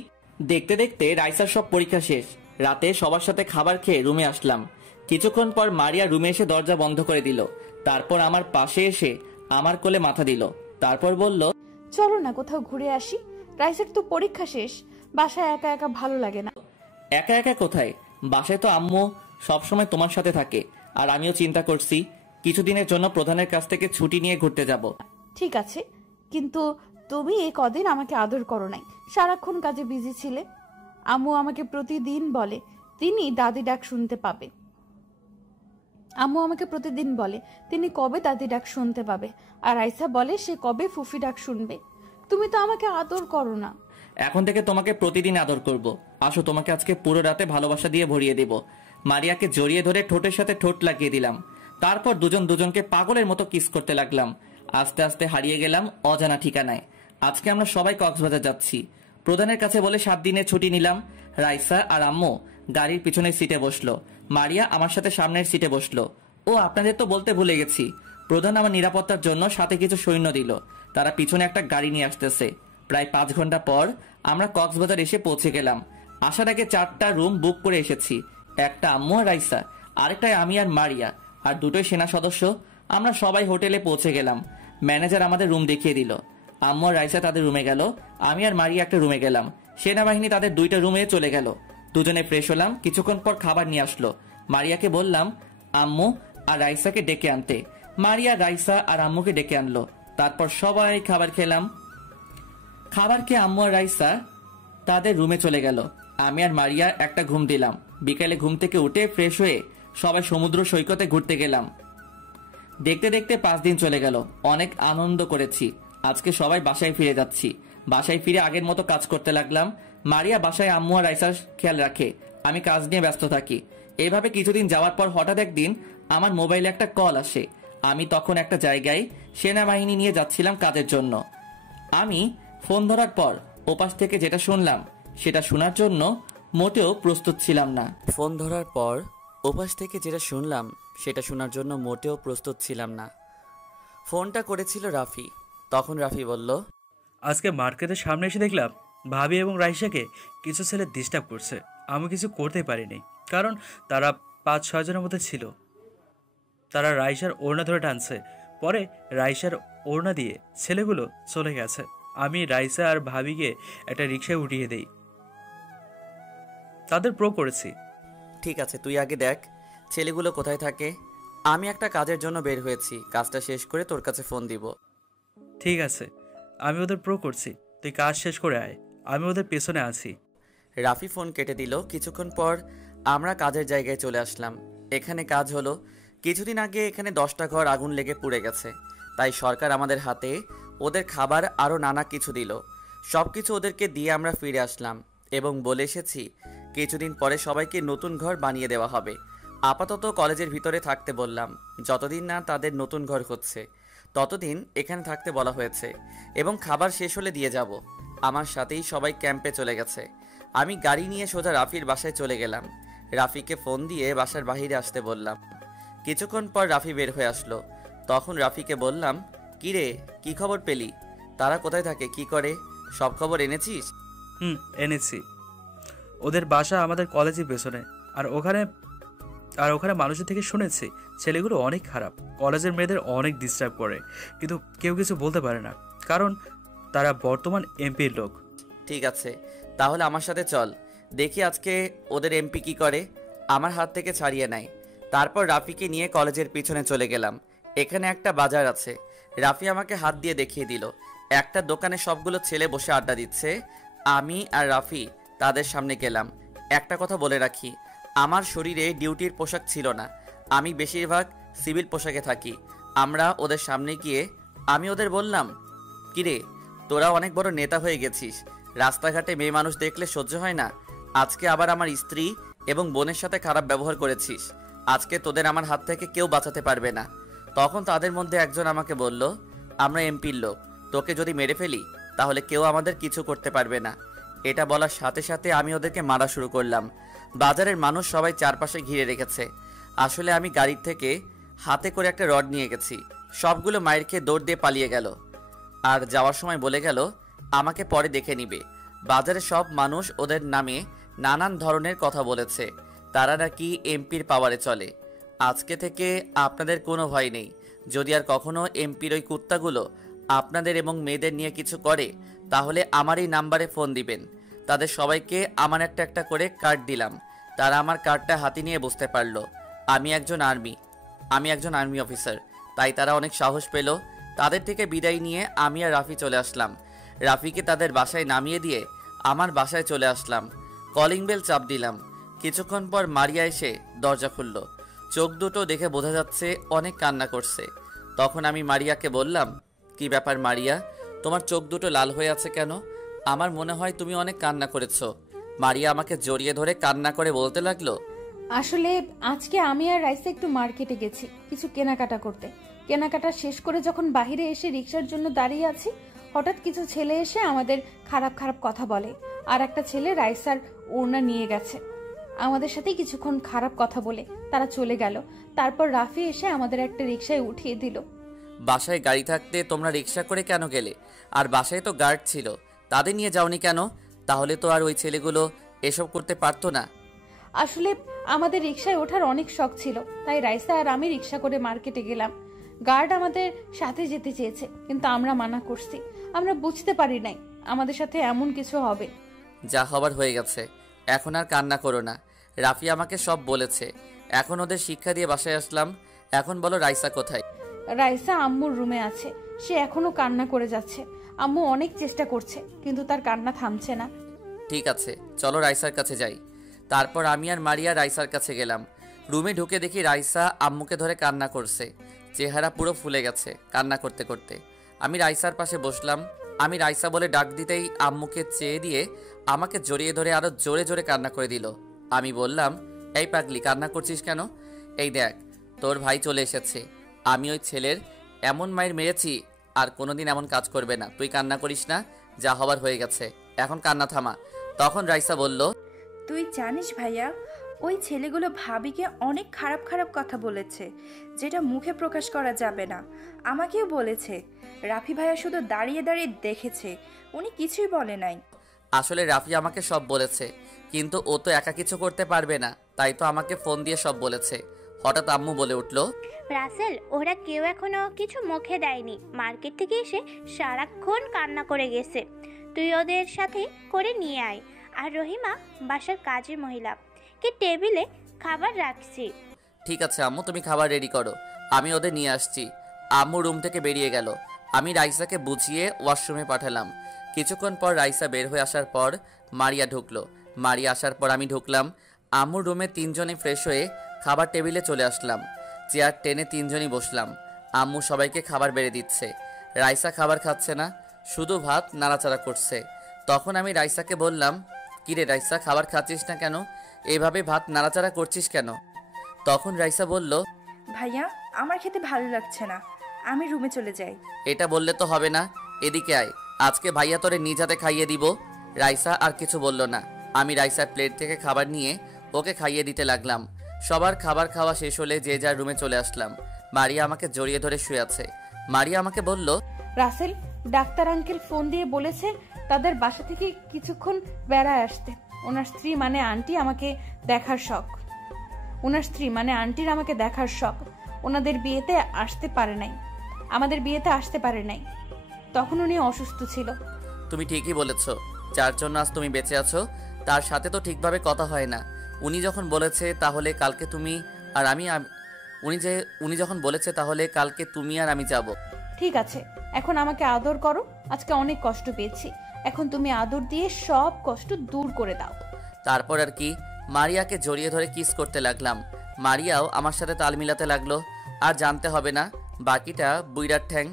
দেখতে দেখতে রাইসার সব পরীক্ষা শেষ। রাতে সবার সাথে খাবার খেয়ে রুমে আসলাম। কিছুক্ষণ পর মারিয়া রুমে এসে দরজা বন্ধ করে দিল। তারপর আমার পাশে এসে আমার কোলে মাথা দিল। তারপর বলল, চলো না কোথাও ঘুরে আসি। রাইসার তো পরীক্ষা শেষ, বাসায় একা একা ভালো লাগে না। একা একা কোথায়, বাসায় তো আম্মু সবসময় তোমার সাথে থাকে। আর আমিও চিন্তা করছি কিছুদিনের জন্য প্রধানের কাছ থেকে ছুটি নিয়ে ঘুরতে যাব। ঠিক আছে, কিন্তু তুমি এই কদিন আমাকে আদর করো নাই, সারাক্ষণ কাজে বিজি ছিলে। আম্মু আমাকে প্রতিদিন বলে তিনি দাদি ডাক শুনতে পাবে। তিনি কবে দাদি ডাক শুনতে পাবে, আর আইসা বলে সে কবে ফুফি ডাক শুনবে। তুমি তো আমাকে আদর করো না। এখন থেকে তোমাকে প্রতিদিন আদর করব। আসো, তোমাকে আজকে পুরো রাতে ভালোবাসা দিয়ে ভরিয়ে দেব। মারিয়াকে জড়িয়ে ধরে ঠোঁটের সাথে ঠোঁট লাগিয়ে দিলাম। তারপর দুজনকে পাগলের মতো কিস করতে লাগলাম। আস্তে আস্তে হারিয়ে গেলাম অজানা ঠিকানায়। আজকে আমরা সবাই কক্সবাজার যাচ্ছি। প্রধানের কাছে বলে 7 দিনের ছুটি নিলাম। রাইসা আর আম্মু গাড়ির পিছনের সিটে বসলো। মারিয়া আমার সাথে সামনের সিটে বসলো। ও আপনাদের তো বলতে ভুলে গেছি, প্রধান আমার নিরাপত্তার জন্য সাথে কিছু সৈন্য দিল। তারা পিছনে একটা গাড়ি নিয়ে আসতেছে। প্রায় 5 ঘন্টা পর আমরা কক্সবাজার এসে পৌঁছে গেলাম। আসার আগে 4টা রুম বুক করে এসেছি। একটা আম্মু আর রাইসা, আরেকটায় আমি আর মারিয়া, আর 2টোই সেনা সদস্য। আমরা সবাই হোটেলে পৌঁছে গেলাম। ম্যানেজার আমাদের রুম দেখিয়ে দিল। আম্মু আর রাইসা তাদের রুমে গেল, আমি আর মারিয়া একটা রুমে গেলাম। সেনাবাহিনী তাদের 2টা রুমে চলে গেল। দুজনে ফ্রেশ হলাম। কিছুক্ষণ পর খাবার নিয়ে আসলো। মারিয়াকে বললাম আম্মু আর রাইসাকে ডেকে আনতে। মারিয়া রাইসা আর আম্মুকে ডেকে আনলো। তারপর সবাই খাবার খেলাম। খাবার খেয়ে আম্মু আর রাইসা তাদের রুমে চলে গেল। আমি আর মারিয়া একটা ঘুম দিলাম। বিকালে ঘুম থেকে উঠে ফ্রেশ হয়ে সবাই সমুদ্র সৈকতে ঘুরতে গেলাম। দেখতে দেখতে 5 দিন চলে গেল। অনেক আনন্দ করেছি। আজকে সবাই বাসায় ফিরে যাচ্ছি। বাসায় ফিরে আগের মতো কাজ করতে লাগলাম। মারিয়া বাসায় আম্মু আর রাইসার খেয়াল রাখে, আমি কাজ নিয়ে ব্যস্ত থাকি। এইভাবে কিছুদিন যাওয়ার পর হঠাৎ একদিন আমার মোবাইলে একটা কল আসে। আমি তখন একটা জায়গায় সেনাবাহিনী নিয়ে যাচ্ছিলাম কাজের জন্য। আমি ফোন ধরার পর ওপাশ থেকে যেটা শুনলাম সেটা শোনার জন্য মোটেও প্রস্তুত ছিলাম না। ফোন ধরার পর ওপাশ থেকে যেটা শুনলাম সেটা শোনার জন্য মোটেও প্রস্তুত ছিলাম না। ফোনটা করেছিল রাফি। তখন রাফি বলল, আজকে মার্কেটের সামনে এসে দেখলাম ভাবি এবং রাইসাকে কিছু ছেলে ডিস্টার্ব করছে। আমি কিছু করতে পারিনি, কারণ তারা 5-6 জনের মধ্যে ছিল। তারা রাইসার ওড়না ধরে টানছে। পরে রাইসার ওড়না দিয়ে ছেলেগুলো চলে গেছে। আমি রাইসা আর ভাবিকে একটা রিক্সায় উঠিয়ে দেই। তাদের প্রো করেছি। ঠিক আছে, তুই আগে দেখ ছেলেগুলো কোথায় থাকে। আমি একটা কাজের জন্য বের হয়েছি, কাজটা শেষ করে তোর কাছে ফোন দিব। ঠিক আছে, আমি ওদের প্রো করছি, তুই কাজ শেষ করে আয়, আমি ওদের পেছনে আছি। রাফি ফোন কেটে দিল। কিছুক্ষণ পর আমরা কাজের জায়গায় চলে আসলাম। এখানে কাজ হলো, কিছুদিন আগে এখানে 10টা ঘর আগুন লেগে পুড়ে গেছে। তাই সরকার আমাদের হাতে ওদের খাবার আরও নানা কিছু দিল। সব কিছু ওদেরকে দিয়ে আমরা ফিরে আসলাম এবং বলে এসেছি কিছুদিন পরে সবাইকে নতুন ঘর বানিয়ে দেওয়া হবে। আপাতত কলেজের ভিতরে থাকতে বললাম, যতদিন না তাদের নতুন ঘর হচ্ছে ততদিন এখানে থাকতে বলা হয়েছে এবং খাবার শেষ হলে দিয়ে যাব। আমার সাথেই সবাই ক্যাম্পে চলে গেছে। আমি গাড়ি নিয়ে সোজা রাফির বাসায় চলে গেলাম। রাফিকে ফোন দিয়ে বাসার বাইরে আসতে বললাম। কিছুক্ষণ পর রাফি বের হয়ে আসলো। তখন রাফিকে বললাম, কিরে, কি খবর পেলি? তারা কোথায় থাকে, কি করে, সব খবর এনেছিস? এনেছি। ওদের বাসা আমাদের কলেজের পেছনে। আর ওখানে মানুষের থেকে শুনেছি ছেলেগুলো অনেক খারাপ। কলেজের মেয়েদের অনেক ডিস্টার্ব করে, কিন্তু কেউ কিছু বলতে পারে না, কারণ তারা বর্তমান এমপির লোক। ঠিক আছে, তাহলে আমার সাথে চল, দেখি আজকে ওদের এমপি কি করে। আমার হাত থেকে ছাড়িয়ে নেয়। তারপর রাফিকে নিয়ে কলেজের পিছনে চলে গেলাম। এখানে একটা বাজার আছে। রাফি আমাকে হাত দিয়ে দেখিয়ে দিল। একটা দোকানে সবগুলো ছেলে বসে আড্ডা দিচ্ছে। আমি আর রাফি তাদের সামনে গেলাম। একটা কথা বলে রাখি, আমার শরীরে ডিউটির পোশাক ছিল না। আমি বেশিরভাগ সিভিল পোশাকে থাকি। আমরা ওদের সামনে গিয়ে আমি ওদের বললাম, কিরে, তোরা অনেক বড় নেতা হয়ে গেছিস, রাস্তাঘাটে মেয়ে মানুষ দেখলে সহ্য হয় না। আজকে আবার আমার স্ত্রী এবং বোনের সাথে খারাপ ব্যবহার করেছিস। আজকে তোদের আমার হাত থেকে কেউ বাঁচাতে পারবে না। তখন তাদের মধ্যে একজন আমাকে বলল, আমরা এমপির লোক, তোকে যদি মেরে ফেলি তাহলে কেউ আমাদের কিছু করতে পারবে না। এটা বলার সাথে সাথে আমি ওদেরকে মারা শুরু করলাম। বাজারের মানুষ সবাই চারপাশে ঘিরে রেখেছে। আসলে আমি গাড়ির থেকে হাতে করে একটা রড নিয়ে গেছি। সবগুলো মায়ের খেয়ে দৌড় দিয়ে পালিয়ে গেল। আর যাওয়ার সময় বলে গেল আমাকে পরে দেখে নিবে। বাজারে সব মানুষ ওদের নামে নানান ধরনের কথা বলেছে। তারা নাকি এমপির পাওয়ারে চলে। আজকে থেকে আপনাদের কোনো ভয় নেই। যদি আর কখনো এমপির ওই কুত্তাগুলো আপনাদের এবং মেয়েদের নিয়ে কিছু করে তাহলে আমার এই নাম্বারে ফোন দিবেন। তাদের সবাইকে আমার একটা একটা করে কার্ড দিলাম। তারা আমার কার্ডটা হাতে নিয়ে বুঝতে পারলো আমি একজন আর্মি অফিসার। তাই তারা অনেক সাহস পেল। তাদের থেকে বিদায় নিয়ে আমি আর রাফি চলে আসলাম। রাফিকে তাদের বাসায় নামিয়ে দিয়ে আমার বাসায় চলে আসলাম। কলিং বেল চাপ দিলাম। কিছুক্ষণ পর মারিয়া এসে দরজা খুলল। চোখ দুটো দেখে বোঝা যাচ্ছে অনেক কান্না করছে। তখন আমি মারিয়াকে বললাম, কি ব্যাপার মারিয়া, তোমার চোখ দুটো লাল হয়ে আছে কেন? আমার মনে হয় তুমি অনেক কান্না করেছো। মারিয়া আমাকে জড়িয়ে ধরে কান্না করে বলতে লাগলো, আসলে আজকে আমি আর রাইসা একটু মার্কেটে গেছি কিছু কেনাকাটা করতে। কেনাকাটা শেষ করে যখন বাইরে এসে রিক্সার জন্য দাঁড়িয়ে আছি, হঠাৎ কিছু ছেলে এসে আমাদের খারাপ খারাপ কথা বলে। আর একটা ছেলে রাইসার ওড়না নিয়ে গেছে। আমাদের সাথে কিছুক্ষণ খারাপ কথা বলে তারা চলে গেল। তারপর রাফি এসে আমাদের একটা রিক্সায় উঠিয়ে দিল। বাসায় গাড়ি থাকতে তোমরা রিক্সা করে কেন গেলে? আর বাসায় তো গার্ড ছিল, তাদের নিয়ে যাওনি কেন? তাহলে তো আর ওই ছেলেগুলো এসব করতে পারতো না। আসলে আমাদের রিক্সায় ওঠার অনেক শখ ছিল, তাই রাইসা আর আমি রিক্সা করে মার্কেটে গেলাম। গার্ড আমাদের সাথে যেতে চেয়েছে, কিন্তু আমরা মানা করছি। আমরা বুঝতে পারি নাই আমাদের সাথে এমন কিছু হবে। যা হবার হয়ে গেছে, এখন আর কান্না করো না। রাফি আমাকে সব বলেছে। এখন ওদের শিক্ষা দিয়ে বাসায় আসলাম। এখন বলো রাইসা কোথায়? রাইসা আম্মুর রুমে আছে। সে এখনো কান্না করে যাচ্ছে। আম্মু অনেক চেষ্টা করছে কিন্তু তার কান্না থামছে না। ঠিক আছে, চলো রাইসার কাছে যাই। তারপর আমি আর মারিয়া রাইসার কাছে গেলাম। রুমে ঢুকে দেখি রাইসা আম্মুকে ধরে কান্না করছে। চেহারা পুরো ফুলে গেছে কান্না করতে করতে। আমি রাইসার পাশে বসলাম। আমি রাইসা বলে ডাক দিতেই আম্মুকে চেয়ে দিয়ে আমাকে জড়িয়ে ধরে আরো জোরে জোরে কান্না করে দিল। আমি বললাম, এই পাগলি, কান্না করছিস কেন? এই দেখ, তোর ভাই চলে এসেছে। আমি ওই ছেলের এমন মায়ের মেরেছি, আর কোনোদিন এমন কাজ করবে না। তুই কান্না করিস না, যা হবার হয়ে গেছে, এখন কান্না থামা। তখন রাইসা বলল, তুই জানিস ভাইয়া, ওই ছেলেগুলো ভাবিকে অনেক খারাপ খারাপ কথা বলেছে, যেটা মুখে প্রকাশ করা যাবে না। আমাকেও বলেছে। রাফি ভাইয়া শুধু দাঁড়িয়ে দাঁড়িয়ে দেখেছে, উনি কিছুই বলে নাই। আসলে রাফি আমাকে সব বলেছে, কিন্তু ও তো একা কিছু করতে পারবে না, তাই তো আমাকে ফোন দিয়ে সব বলেছে। হঠাৎ আম্মু বলে উঠল, রাসেল, ওরা কেউ এখনো কিছু মুখে দেয়নি। মার্কেট থেকে এসে সারাক্ষণ কান্না করে গেছে। তুই ওদের সাথে করে নিয়ে আয়। আর রহিমা বাসার কাজের মহিলা, কে টেবিলে খাবার রাখছি। ঠিক আছে আম্মু, তুমি খাবার রেডি করো, আমি ওদের নিয়ে আসছি। আম্মু রুম থেকে বেরিয়ে গেল। আমি রাইসাকে বুঝিয়ে ওয়াশরুমে পাঠালাম। কিছুক্ষণ পর রাইসা বের হয়ে আসার পর মারিয়া ঢুকলো। মারিয়া আসার পর আমি ঢুকলাম। আম্মুর রুমে তিনজনে ফ্রেশ হয়ে খাবার টেবিলে চলে আসলাম। চেয়ার টেনে তিনজনই বসলাম। আম্মু সবাইকে খাবার বেড়ে দিচ্ছে। রাইসা খাবার খাচ্ছে না, শুধু ভাত নাড়াচাড়া করছে। তখন আমি রাইসাকে বললাম, কিরে রাইসা, খাবার খাচ্ছিস না কেন? এইভাবে ভাত নাড়াচাড়া করছিস কেন? তখন রাইসা বলল, ভাইয়া, আমার খেতে ভালো লাগছে না, আমি রুমে চলে যাই। এটা বললে তো হবে না, এদিকে আয়, আজকে ভাইয়া তোরে নিজ হাতে খাইয়ে দিব। রাইসা আর কিছু বলল না। আমি রাইসার প্লেট থেকে খাবার নিয়ে ওকে খাইয়ে দিতে লাগলাম। সবার খাবার খাওয়া শেষ হলে যে যার রুমে চলে আসলাম। মারিয়া আমাকে জড়িয়ে ধরে শুয়ে আছে। মারিয়া আমাকে বলল, রাসেল, ডাক্তার আঙ্কেল ফোন দিয়ে বলেছে তাদের বাসা থেকে কিছুক্ষণ বেড়ায় আসতে। ওনার স্ত্রী মানে আন্টি আমাকে দেখার শখ। আমাকে দেখার শখ। ওনাদের বিয়েতে আসতে পারে নাই, আমাদের বিয়েতে আসতে পারে নাই। তখন উনি অসুস্থ ছিল। তুমি ঠিকই বলেছ, যার জন্য আজ তুমি বেঁচে আছো তার সাথে তো ঠিকভাবে কথা হয় না। উনি যখন বলেছে তাহলে কালকে তুমি আর আমি যাব। ঠিক আছে, এখন আমাকে আদর করো। আজকে অনেক কষ্ট পেয়েছি, এখন তুমি আদর দিয়ে সব কষ্ট দূর করে দাও। তারপর আর কি, মারিয়াকে জড়িয়ে ধরে কিস করতে লাগলাম। মারিয়াও আমার সাথে তাল মিলাতে লাগলো। আর জানতে হবে না বাকিটা বুইড়ার ঠ্যাং।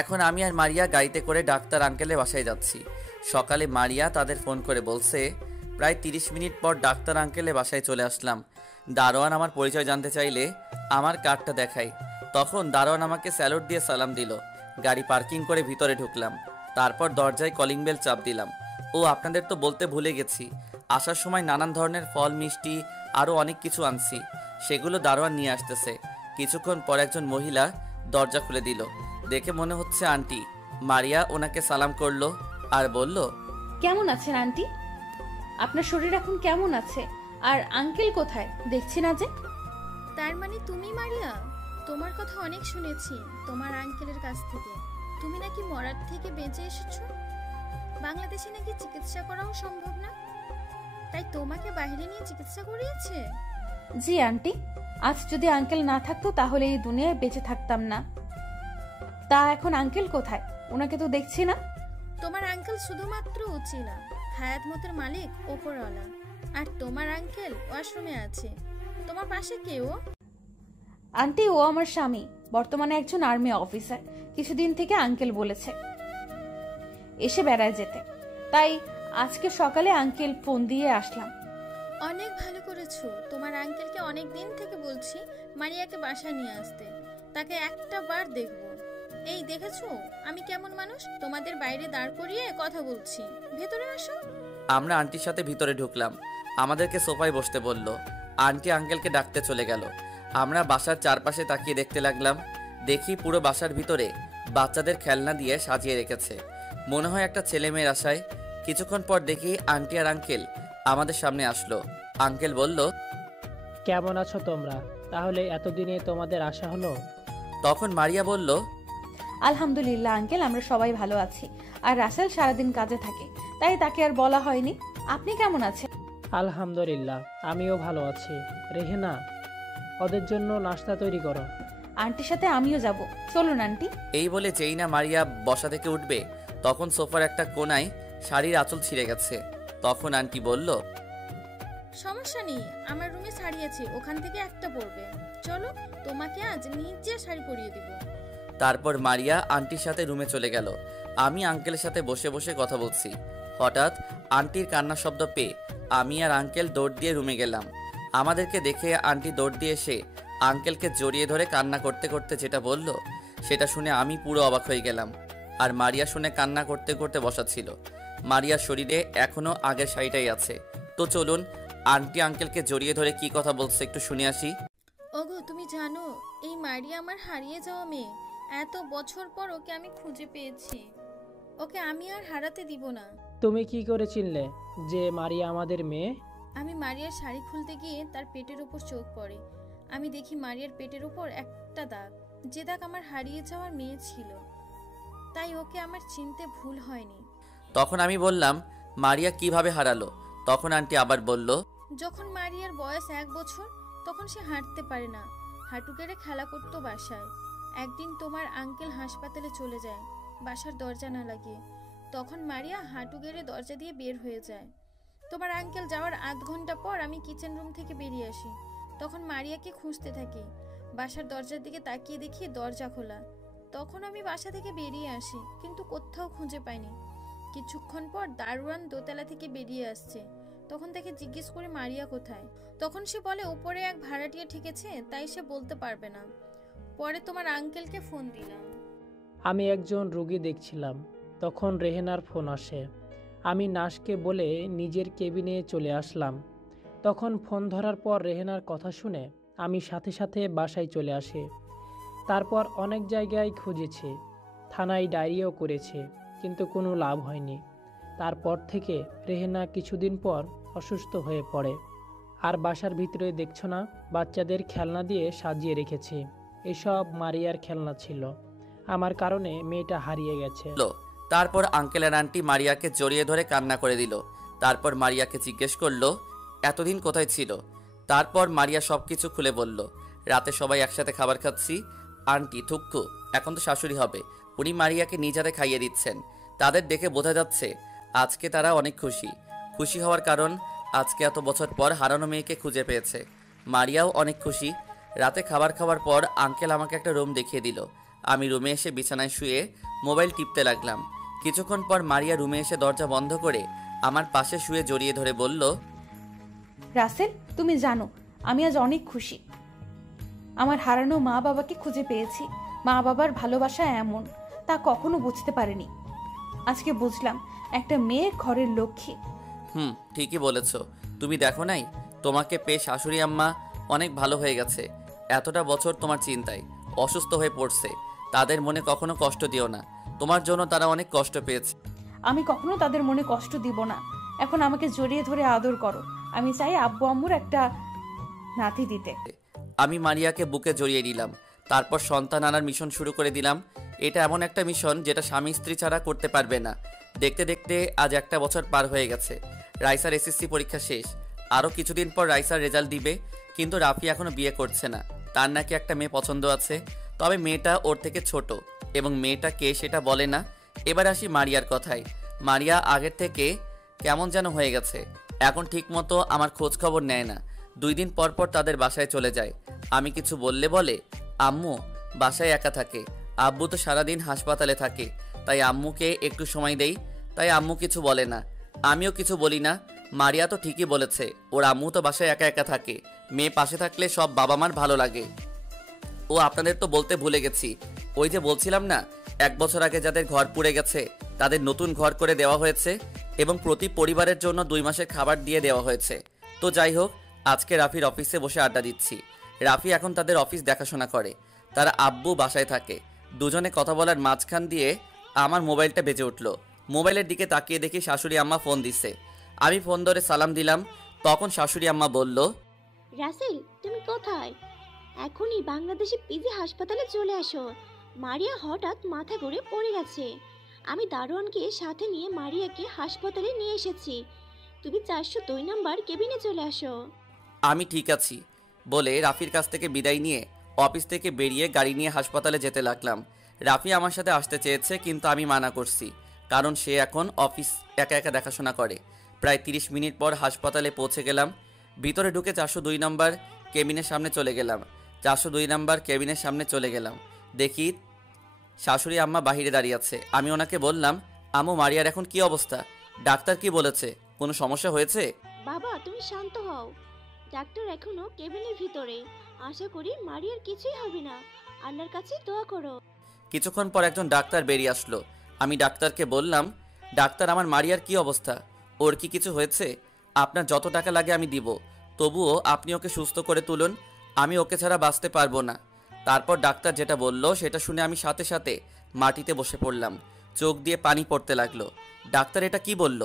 এখন আমি আর মারিয়া গাড়িতে করে ডাক্তার আঙ্কেলের বাসায় যাচ্ছি। সকালে মারিয়া তাদের ফোন করে বলছে, প্রায় 30 মিনিট পর ডাক্তার আঙ্কেলের বাসায় চলে আসলাম। দারোয়ান আমার পরিচয় জানতে চাইলে আমার কার্ডটা দেখাই। তখন দারোয়ান আমাকে স্যালুট দিয়ে সালাম দিল। গাড়ি পার্কিং করে ভিতরে ঢুকলাম। তারপর দরজায় কলিং বেল চাপ দিলাম। ও আপনাদের তো বলতে ভুলে গেছি, আসার সময় নানান ধরনের ফল, মিষ্টি আরও অনেক কিছু আনছি। সেগুলো দারোয়ান নিয়ে আসতেছে। কিছুক্ষণ পর একজন মহিলা দরজা খুলে দিল। দেখে মনে হচ্ছে আন্টি। মারিয়া ওনাকে সালাম করলো আর বলল, কেমন আছেন আন্টি? আপনার শরীর এখন কেমন আছে? আর আঙ্কেল কোথায়? দেখছি না যে। তার মানে তুমি মারিয়া? তোমার কথা অনেক শুনেছি তোমার আঙ্কেলের কাছ থেকে। তুমি নাকি মরার থেকে বেঁচে এসেছো। বাংলাদেশে নাকি চিকিৎসা করাও সম্ভব না, তাই তোমাকে বাইরে নিয়ে চিকিৎসা করিয়েছে? জি আন্টি, আজ যদি আঙ্কেল না থাকতো তাহলে এই দুনিয়ায় বেঁচে থাকতাম না। তা এখন আঙ্কেল কোথায়? ওনাকে তো দেখছি না। তোমার আঙ্কেল শুধুমাত্র উচিলা, হায়াত মতের মালিক ওপরওয়ালা। আর তোমার আঙ্কেল ওয়াশরুমে আছে। তোমার পাশে কেউ? আন্টি, ও আমার স্বামী, বর্তমানে একজন আর্মি অফিসার। কিছুদিন থেকে আঙ্কেল বলেছে এসে বেড়ায় যেতে, তাই আজকে সকালে আঙ্কেল ফোন দিয়ে আসলাম। অনেক ভালো করেছো। তোমার আঙ্কেলকে অনেক দিন থেকে বলছি মারিয়াকে বাসায় নিয়ে আসতে, তাকে একটা বার দেখবো। এই দেখেছো আমি কেমন মানুষ? তোমাদের বাইরে দাঁড় করিয়ে কথা বলছি, ভেতরে আসো। আমরা আন্টির সাথে ভিতরে ঢুকলাম। আমাদেরকে সোফায় বসতে বলল। আন্টি আঙ্কেলকে ডাকতে চলে গেল। আমরা বাসার চারপাশে তাকিয়ে দেখতে লাগলাম। দেখি পুরো বাসার ভিতরে বাচ্চাদের খেলনা দিয়ে সাজিয়ে রেখেছে, মনে হয় একটা ছেলে মেয়ের আশায়। কিছুক্ষণ পর দেখি আন্টি আর আঙ্কেল আমাদের সামনে আসলো। আঙ্কেল বলল, কেমন আছো তোমরা? তাহলে এতদিনে তোমাদের আশা হলো? তখন মারিয়া বলল, আলহামদুলিল্লাহ আঙ্কেল, আমরা সবাই ভালো আছি। আর রাসেল সারাদিন কাজে থাকে, তাই তাকে আর বলা হয়নি। আপনি কেমন আছেন? আলহামদুলিল্লাহ, আমিও ভালো আছি। রেহেনা, ওদের জন্য নাস্তা তৈরি করো। আন্টির সাথে আমিও যাব, চলুন আন্টি। এই বলে যেই না মারিয়া বসা থেকে উঠবে, তখন সোফার একটা কোনায় শাড়ির আঁচল ছিঁড়ে গেছে। তখন আন্টি বলল, সমস্যা নেই, আমার রুমে শাড়ি আছে, ওখান থেকে একটা পরবে। চলো, তোমাকে আজ নিজে শাড়ি পরিয়ে দিব। তারপর মারিয়া আন্টির সাথে রুমে চলে গেল। আমি আঙ্কেলের সাথে বসে বসে কথা বলছি। হঠাৎ আন্টির কান্নার শব্দ পেয়ে আমি আর আঙ্কেল দৌড় দিয়ে রুমে গেলাম। আমাদেরকে দেখে আন্টি দৌড় দিয়ে এসে আঙ্কেলকে জড়িয়ে ধরে কান্না করতে করতে যেটা বলল, সেটা শুনে আমি পুরো অবাক হয়ে গেলাম। আর মারিয়া শুনে কান্না করতে করতে বসা ছিল। মারিয়ার শরীরে এখনো আগের শাড়িটাই আছে। তো চলুন আন্টি আঙ্কেলকে জড়িয়ে ধরে কি কথা বলছে একটু শুনে আসি। ওগো, তুমি জানো এই মারিয়া আমার হারিয়ে যাওয়া মেয়ে। এত বছর পর ওকে আমি খুঁজে পেয়েছি। ওকে আমি আর হারাতে দিব না। তুমি কি করে চিনলে যে মারিয়া আমাদের মেয়ে? আমি মারিয়ার শাড়ি খুলতে গিয়ে তার পেটের উপর চোখ পড়ে। আমি দেখি মারিয়ার পেটের উপর একটা দাগ, যে দাগ আমার হারিয়ে যাওয়ার মেয়ে ছিল। তাই ওকে আমার চিনতে ভুল হয়নি। তখন আমি বললাম, মারিয়া কিভাবে হারালো? তখন আন্টি আবার বলল, যখন মারিয়ার বয়স 1 বছর, তখন সে হাঁটতে পারে না, হাঁটু গেড়ে খেলা করতো বাসায়। একদিন তোমার আঙ্কেল হাসপাতালে চলে যায় বাসার দরজা না লাগিয়ে। তখন মারিয়া হাঁটু গেড়ে দরজা দিয়ে বের হয়ে যায়। তোমার আঙ্কেল যাওয়ার আধ ঘন্টা পর আমি কিচেন রুম থেকে বেরিয়ে আসি। তখন মারিয়াকে খুঁজতে থাকি। বাসার দরজার দিকে তাকিয়ে দেখি দরজা খোলা। তখন আমি বাসা থেকে বেরিয়ে আসি, কিন্তু কোথাও খুঁজে পাইনি। কিছুক্ষণ পর দারোয়ান দোতলা থেকে বেরিয়ে আসছে। তখন তাকে জিজ্ঞেস করে মারিয়া কোথায়। তখন সে বলে উপরে এক ভাড়াটিয়া ঠেকেছে, তাই সে বলতে পারবে না। পরে তোমার আঙ্কেলকে ফোন দিলাম। আমি একজন রোগী দেখছিলাম, তখন রেহেনার ফোন আসে। আমি নার্সকে বলে নিজের কেবিনে চলে আসলাম। তখন ফোন ধরার পর রেহেনার কথা শুনে আমি সাথে সাথে বাসায় চলে আসি। তারপর অনেক জায়গায় খুঁজেছি, থানায় ডায়েরিও করেছি, কিন্তু কোনো লাভ হয়নি। তারপর থেকে রেহেনা কিছুদিন পর অসুস্থ হয়ে পড়ে। আর বাসার ভিতরে দেখছো না, বাচ্চাদের খেলনা দিয়ে সাজিয়ে রেখেছি। এসব মারিয়ার খেলনা ছিল। আমার কারণে মেয়েটা হারিয়ে গেছে। তারপর আঙ্কেল আর আন্টি মারিয়াকে জড়িয়ে ধরে কান্না করে দিল। তারপর মারিয়াকে জিজ্ঞেস করলো এতদিন কোথায় ছিল। তারপর মারিয়া সবকিছু খুলে বলল। রাতে সবাই একসাথে খাবার খাচ্ছি। আন্টি থুক্কু, এখন তো শাশুড়ি হবে, উনি মারিয়াকে নিজ হাতে খাইয়ে দিচ্ছেন। তাদের দেখে বোঝা যাচ্ছে আজকে তারা অনেক খুশি। খুশি হওয়ার কারণ আজকে এত বছর পর হারানো মেয়েকে খুঁজে পেয়েছে। মারিয়াও অনেক খুশি। রাতে খাবার খাওয়ার পর আঙ্কেল আমাকে একটা রুম দেখিয়ে দিল। আমি রুমে এসে বিছানায় শুয়ে মোবাইল টিপতে লাগলাম। কিছুক্ষণ পর মারিয়া রুমে এসে দরজা বন্ধ করে আমার পাশে শুয়ে জড়িয়ে ধরে বলল, রাসেল, তুমি জানো আমি আজ অনেক খুশি। আমার হারানো মা বাবাকে খুঁজে পেয়েছি। মা বাবার ভালোবাসা এমন, তা কখনো বুঝতে পারিনি। আজকে বুঝলাম একটা মেয়ে ঘরের লক্ষ্মী। ঠিকই বলেছ। তুমি দেখো নাই, তোমাকে পেয়ে শাশুড়ি আম্মা অনেক ভালো হয়ে গেছে। এতটা বছর তোমার চিন্তায় অসুস্থ হয়ে পড়ছে। তাদের মনে কখনো কষ্ট দিও না, তোমার জন্য তারা অনেক কষ্ট পেয়েছে। আমি কখনো তাদের মনে কষ্ট দিব না। এখন আমাকে জড়িয়ে ধরে আদর করো। আমি চাই আব্বু আম্মুর একটা নাতি দিতে। আমি মারিয়াকে বুকে জড়িয়ে নিলাম। তারপর সন্তান আনার মিশন শুরু করে দিলাম। এটা এমন একটা মিশন যেটা স্বামী স্ত্রী ছাড়া করতে পারবে না। দেখতে দেখতে আজ 1 বছর পার হয়ে গেছে। রাইসার এসএসসি পরীক্ষা শেষ। আরও কিছুদিন পর রাইসার রেজাল্ট দিবে। কিন্তু রাফি এখনো বিয়ে করছে না। তার নাকি একটা মেয়ে পছন্দ আছে, তবে মেয়েটা ওর থেকে ছোট এবং মেয়েটা কে সেটা বলে না। এবার আসি মারিয়ার কথায়। মারিয়া আগের থেকে কেমন যেন হয়ে গেছে। এখন ঠিকমতো আমার খোঁজ খবর নেয় না। 2 দিন পর পর তাদের বাসায় চলে যায়। আমি কিছু বললে বলে আম্মু বাসায় একা থাকে, আব্বু তো সারাদিন হাসপাতালে থাকে, তাই আম্মুকে একটু সময় দেই। তাই আম্মু কিছু বলে না, আমিও কিছু বলি না। মারিয়া তো ঠিকই বলেছে, ওর আম্মু তো বাসায় একা একা থাকে। মেয়ে পাশে থাকলে সব বাবা মার ভালো লাগে। ও আপনাদের তো বলতে ভুলে গেছি, ওই যে বলছিলাম না 1 বছর আগে যাদের ঘর পুড়ে গেছে তাদের নতুন ঘর করে দেওয়া হয়েছে এবং প্রতি পরিবারের জন্য 2 মাসের খাবার দিয়ে দেওয়া হয়েছে। তো যাই হোক, আজকে রাফির অফিসে বসে আড্ডা দিচ্ছি। রাফি এখন তাদের অফিস দেখাশোনা করে। তার আব্বু বাসায় থাকে। দুজনে কথা বলার মাঝখান দিয়ে আমার মোবাইলটা বেজে উঠল। মোবাইলের দিকে তাকিয়ে দেখি শাশুড়ি আম্মা ফোন দিছে। আমি ফোন ধরে সালাম দিলাম। তখন শাশুড়ি আম্মা বলল, রাসেল তুমি কোথায়? এখনই বাংলাদেশে পিজি হাসপাতালে চলে আসো। মারিয়া হঠাৎ মাথা ঘুরে পড়ে গেছে। আমি দারোয়ানকে সাথে নিয়ে মারিয়াকে হাসপাতালে নিয়ে এসেছি। তুমি 402 নাম্বার কেবিনে চলে আসো। আমি ঠিক আছি। বলে রাফির কাছ থেকে বিদায় নিয়ে অফিস থেকে বেরিয়ে গাড়ি নিয়ে হাসপাতালে যেতে লাগলাম। রাফি আমার সাথে আসতে চেয়েছে, কিন্তু আমি মানা করছি, কারণ সে এখন অফিস একা একা দেখাশোনা করে। প্রায় 30 মিনিট পর হাসপাতালে পৌঁছে গেলাম। ভিতরে ঢুকে 402 নম্বর কেবিনের সামনে চলে গেলাম। 402 নম্বর কেবিনের সামনে চলে গেলাম, দেখি শাশুড়ি আম্মা বাহিরে দাঁড়িয়ে আছে। আমি ওনাকে বললাম, আম্মু মারিয়ার এখন কি অবস্থা? ডাক্তার কি বলেছে? কোনো সমস্যা হয়েছে? বাবা তুমি শান্ত হও, ডাক্তার এখনো কেবিনের ভিতরে। আশা করি মারিয়ার কিছুই হবে না, আল্লাহর কাছে দোয়া করো। কিছুক্ষণ পর একজন ডাক্তার বেরিয়ে আসলো। আমি ডাক্তারকে বললাম, ডাক্তার আমার মারিয়ার কি অবস্থা? ওর কি কিছু হয়েছে? আপনার যত টাকা লাগে আমি দিব, তবুও আপনি ওকে সুস্থ করে তুলুন, আমি ওকে ছাড়া বাঁচতে পারবো না। তারপর ডাক্তার যেটা বলল সেটা শুনে আমি সাথে সাথে মাটিতে বসে পড়লাম। চোখ দিয়ে পানি পড়তে লাগলো। ডাক্তার এটা কি বলল?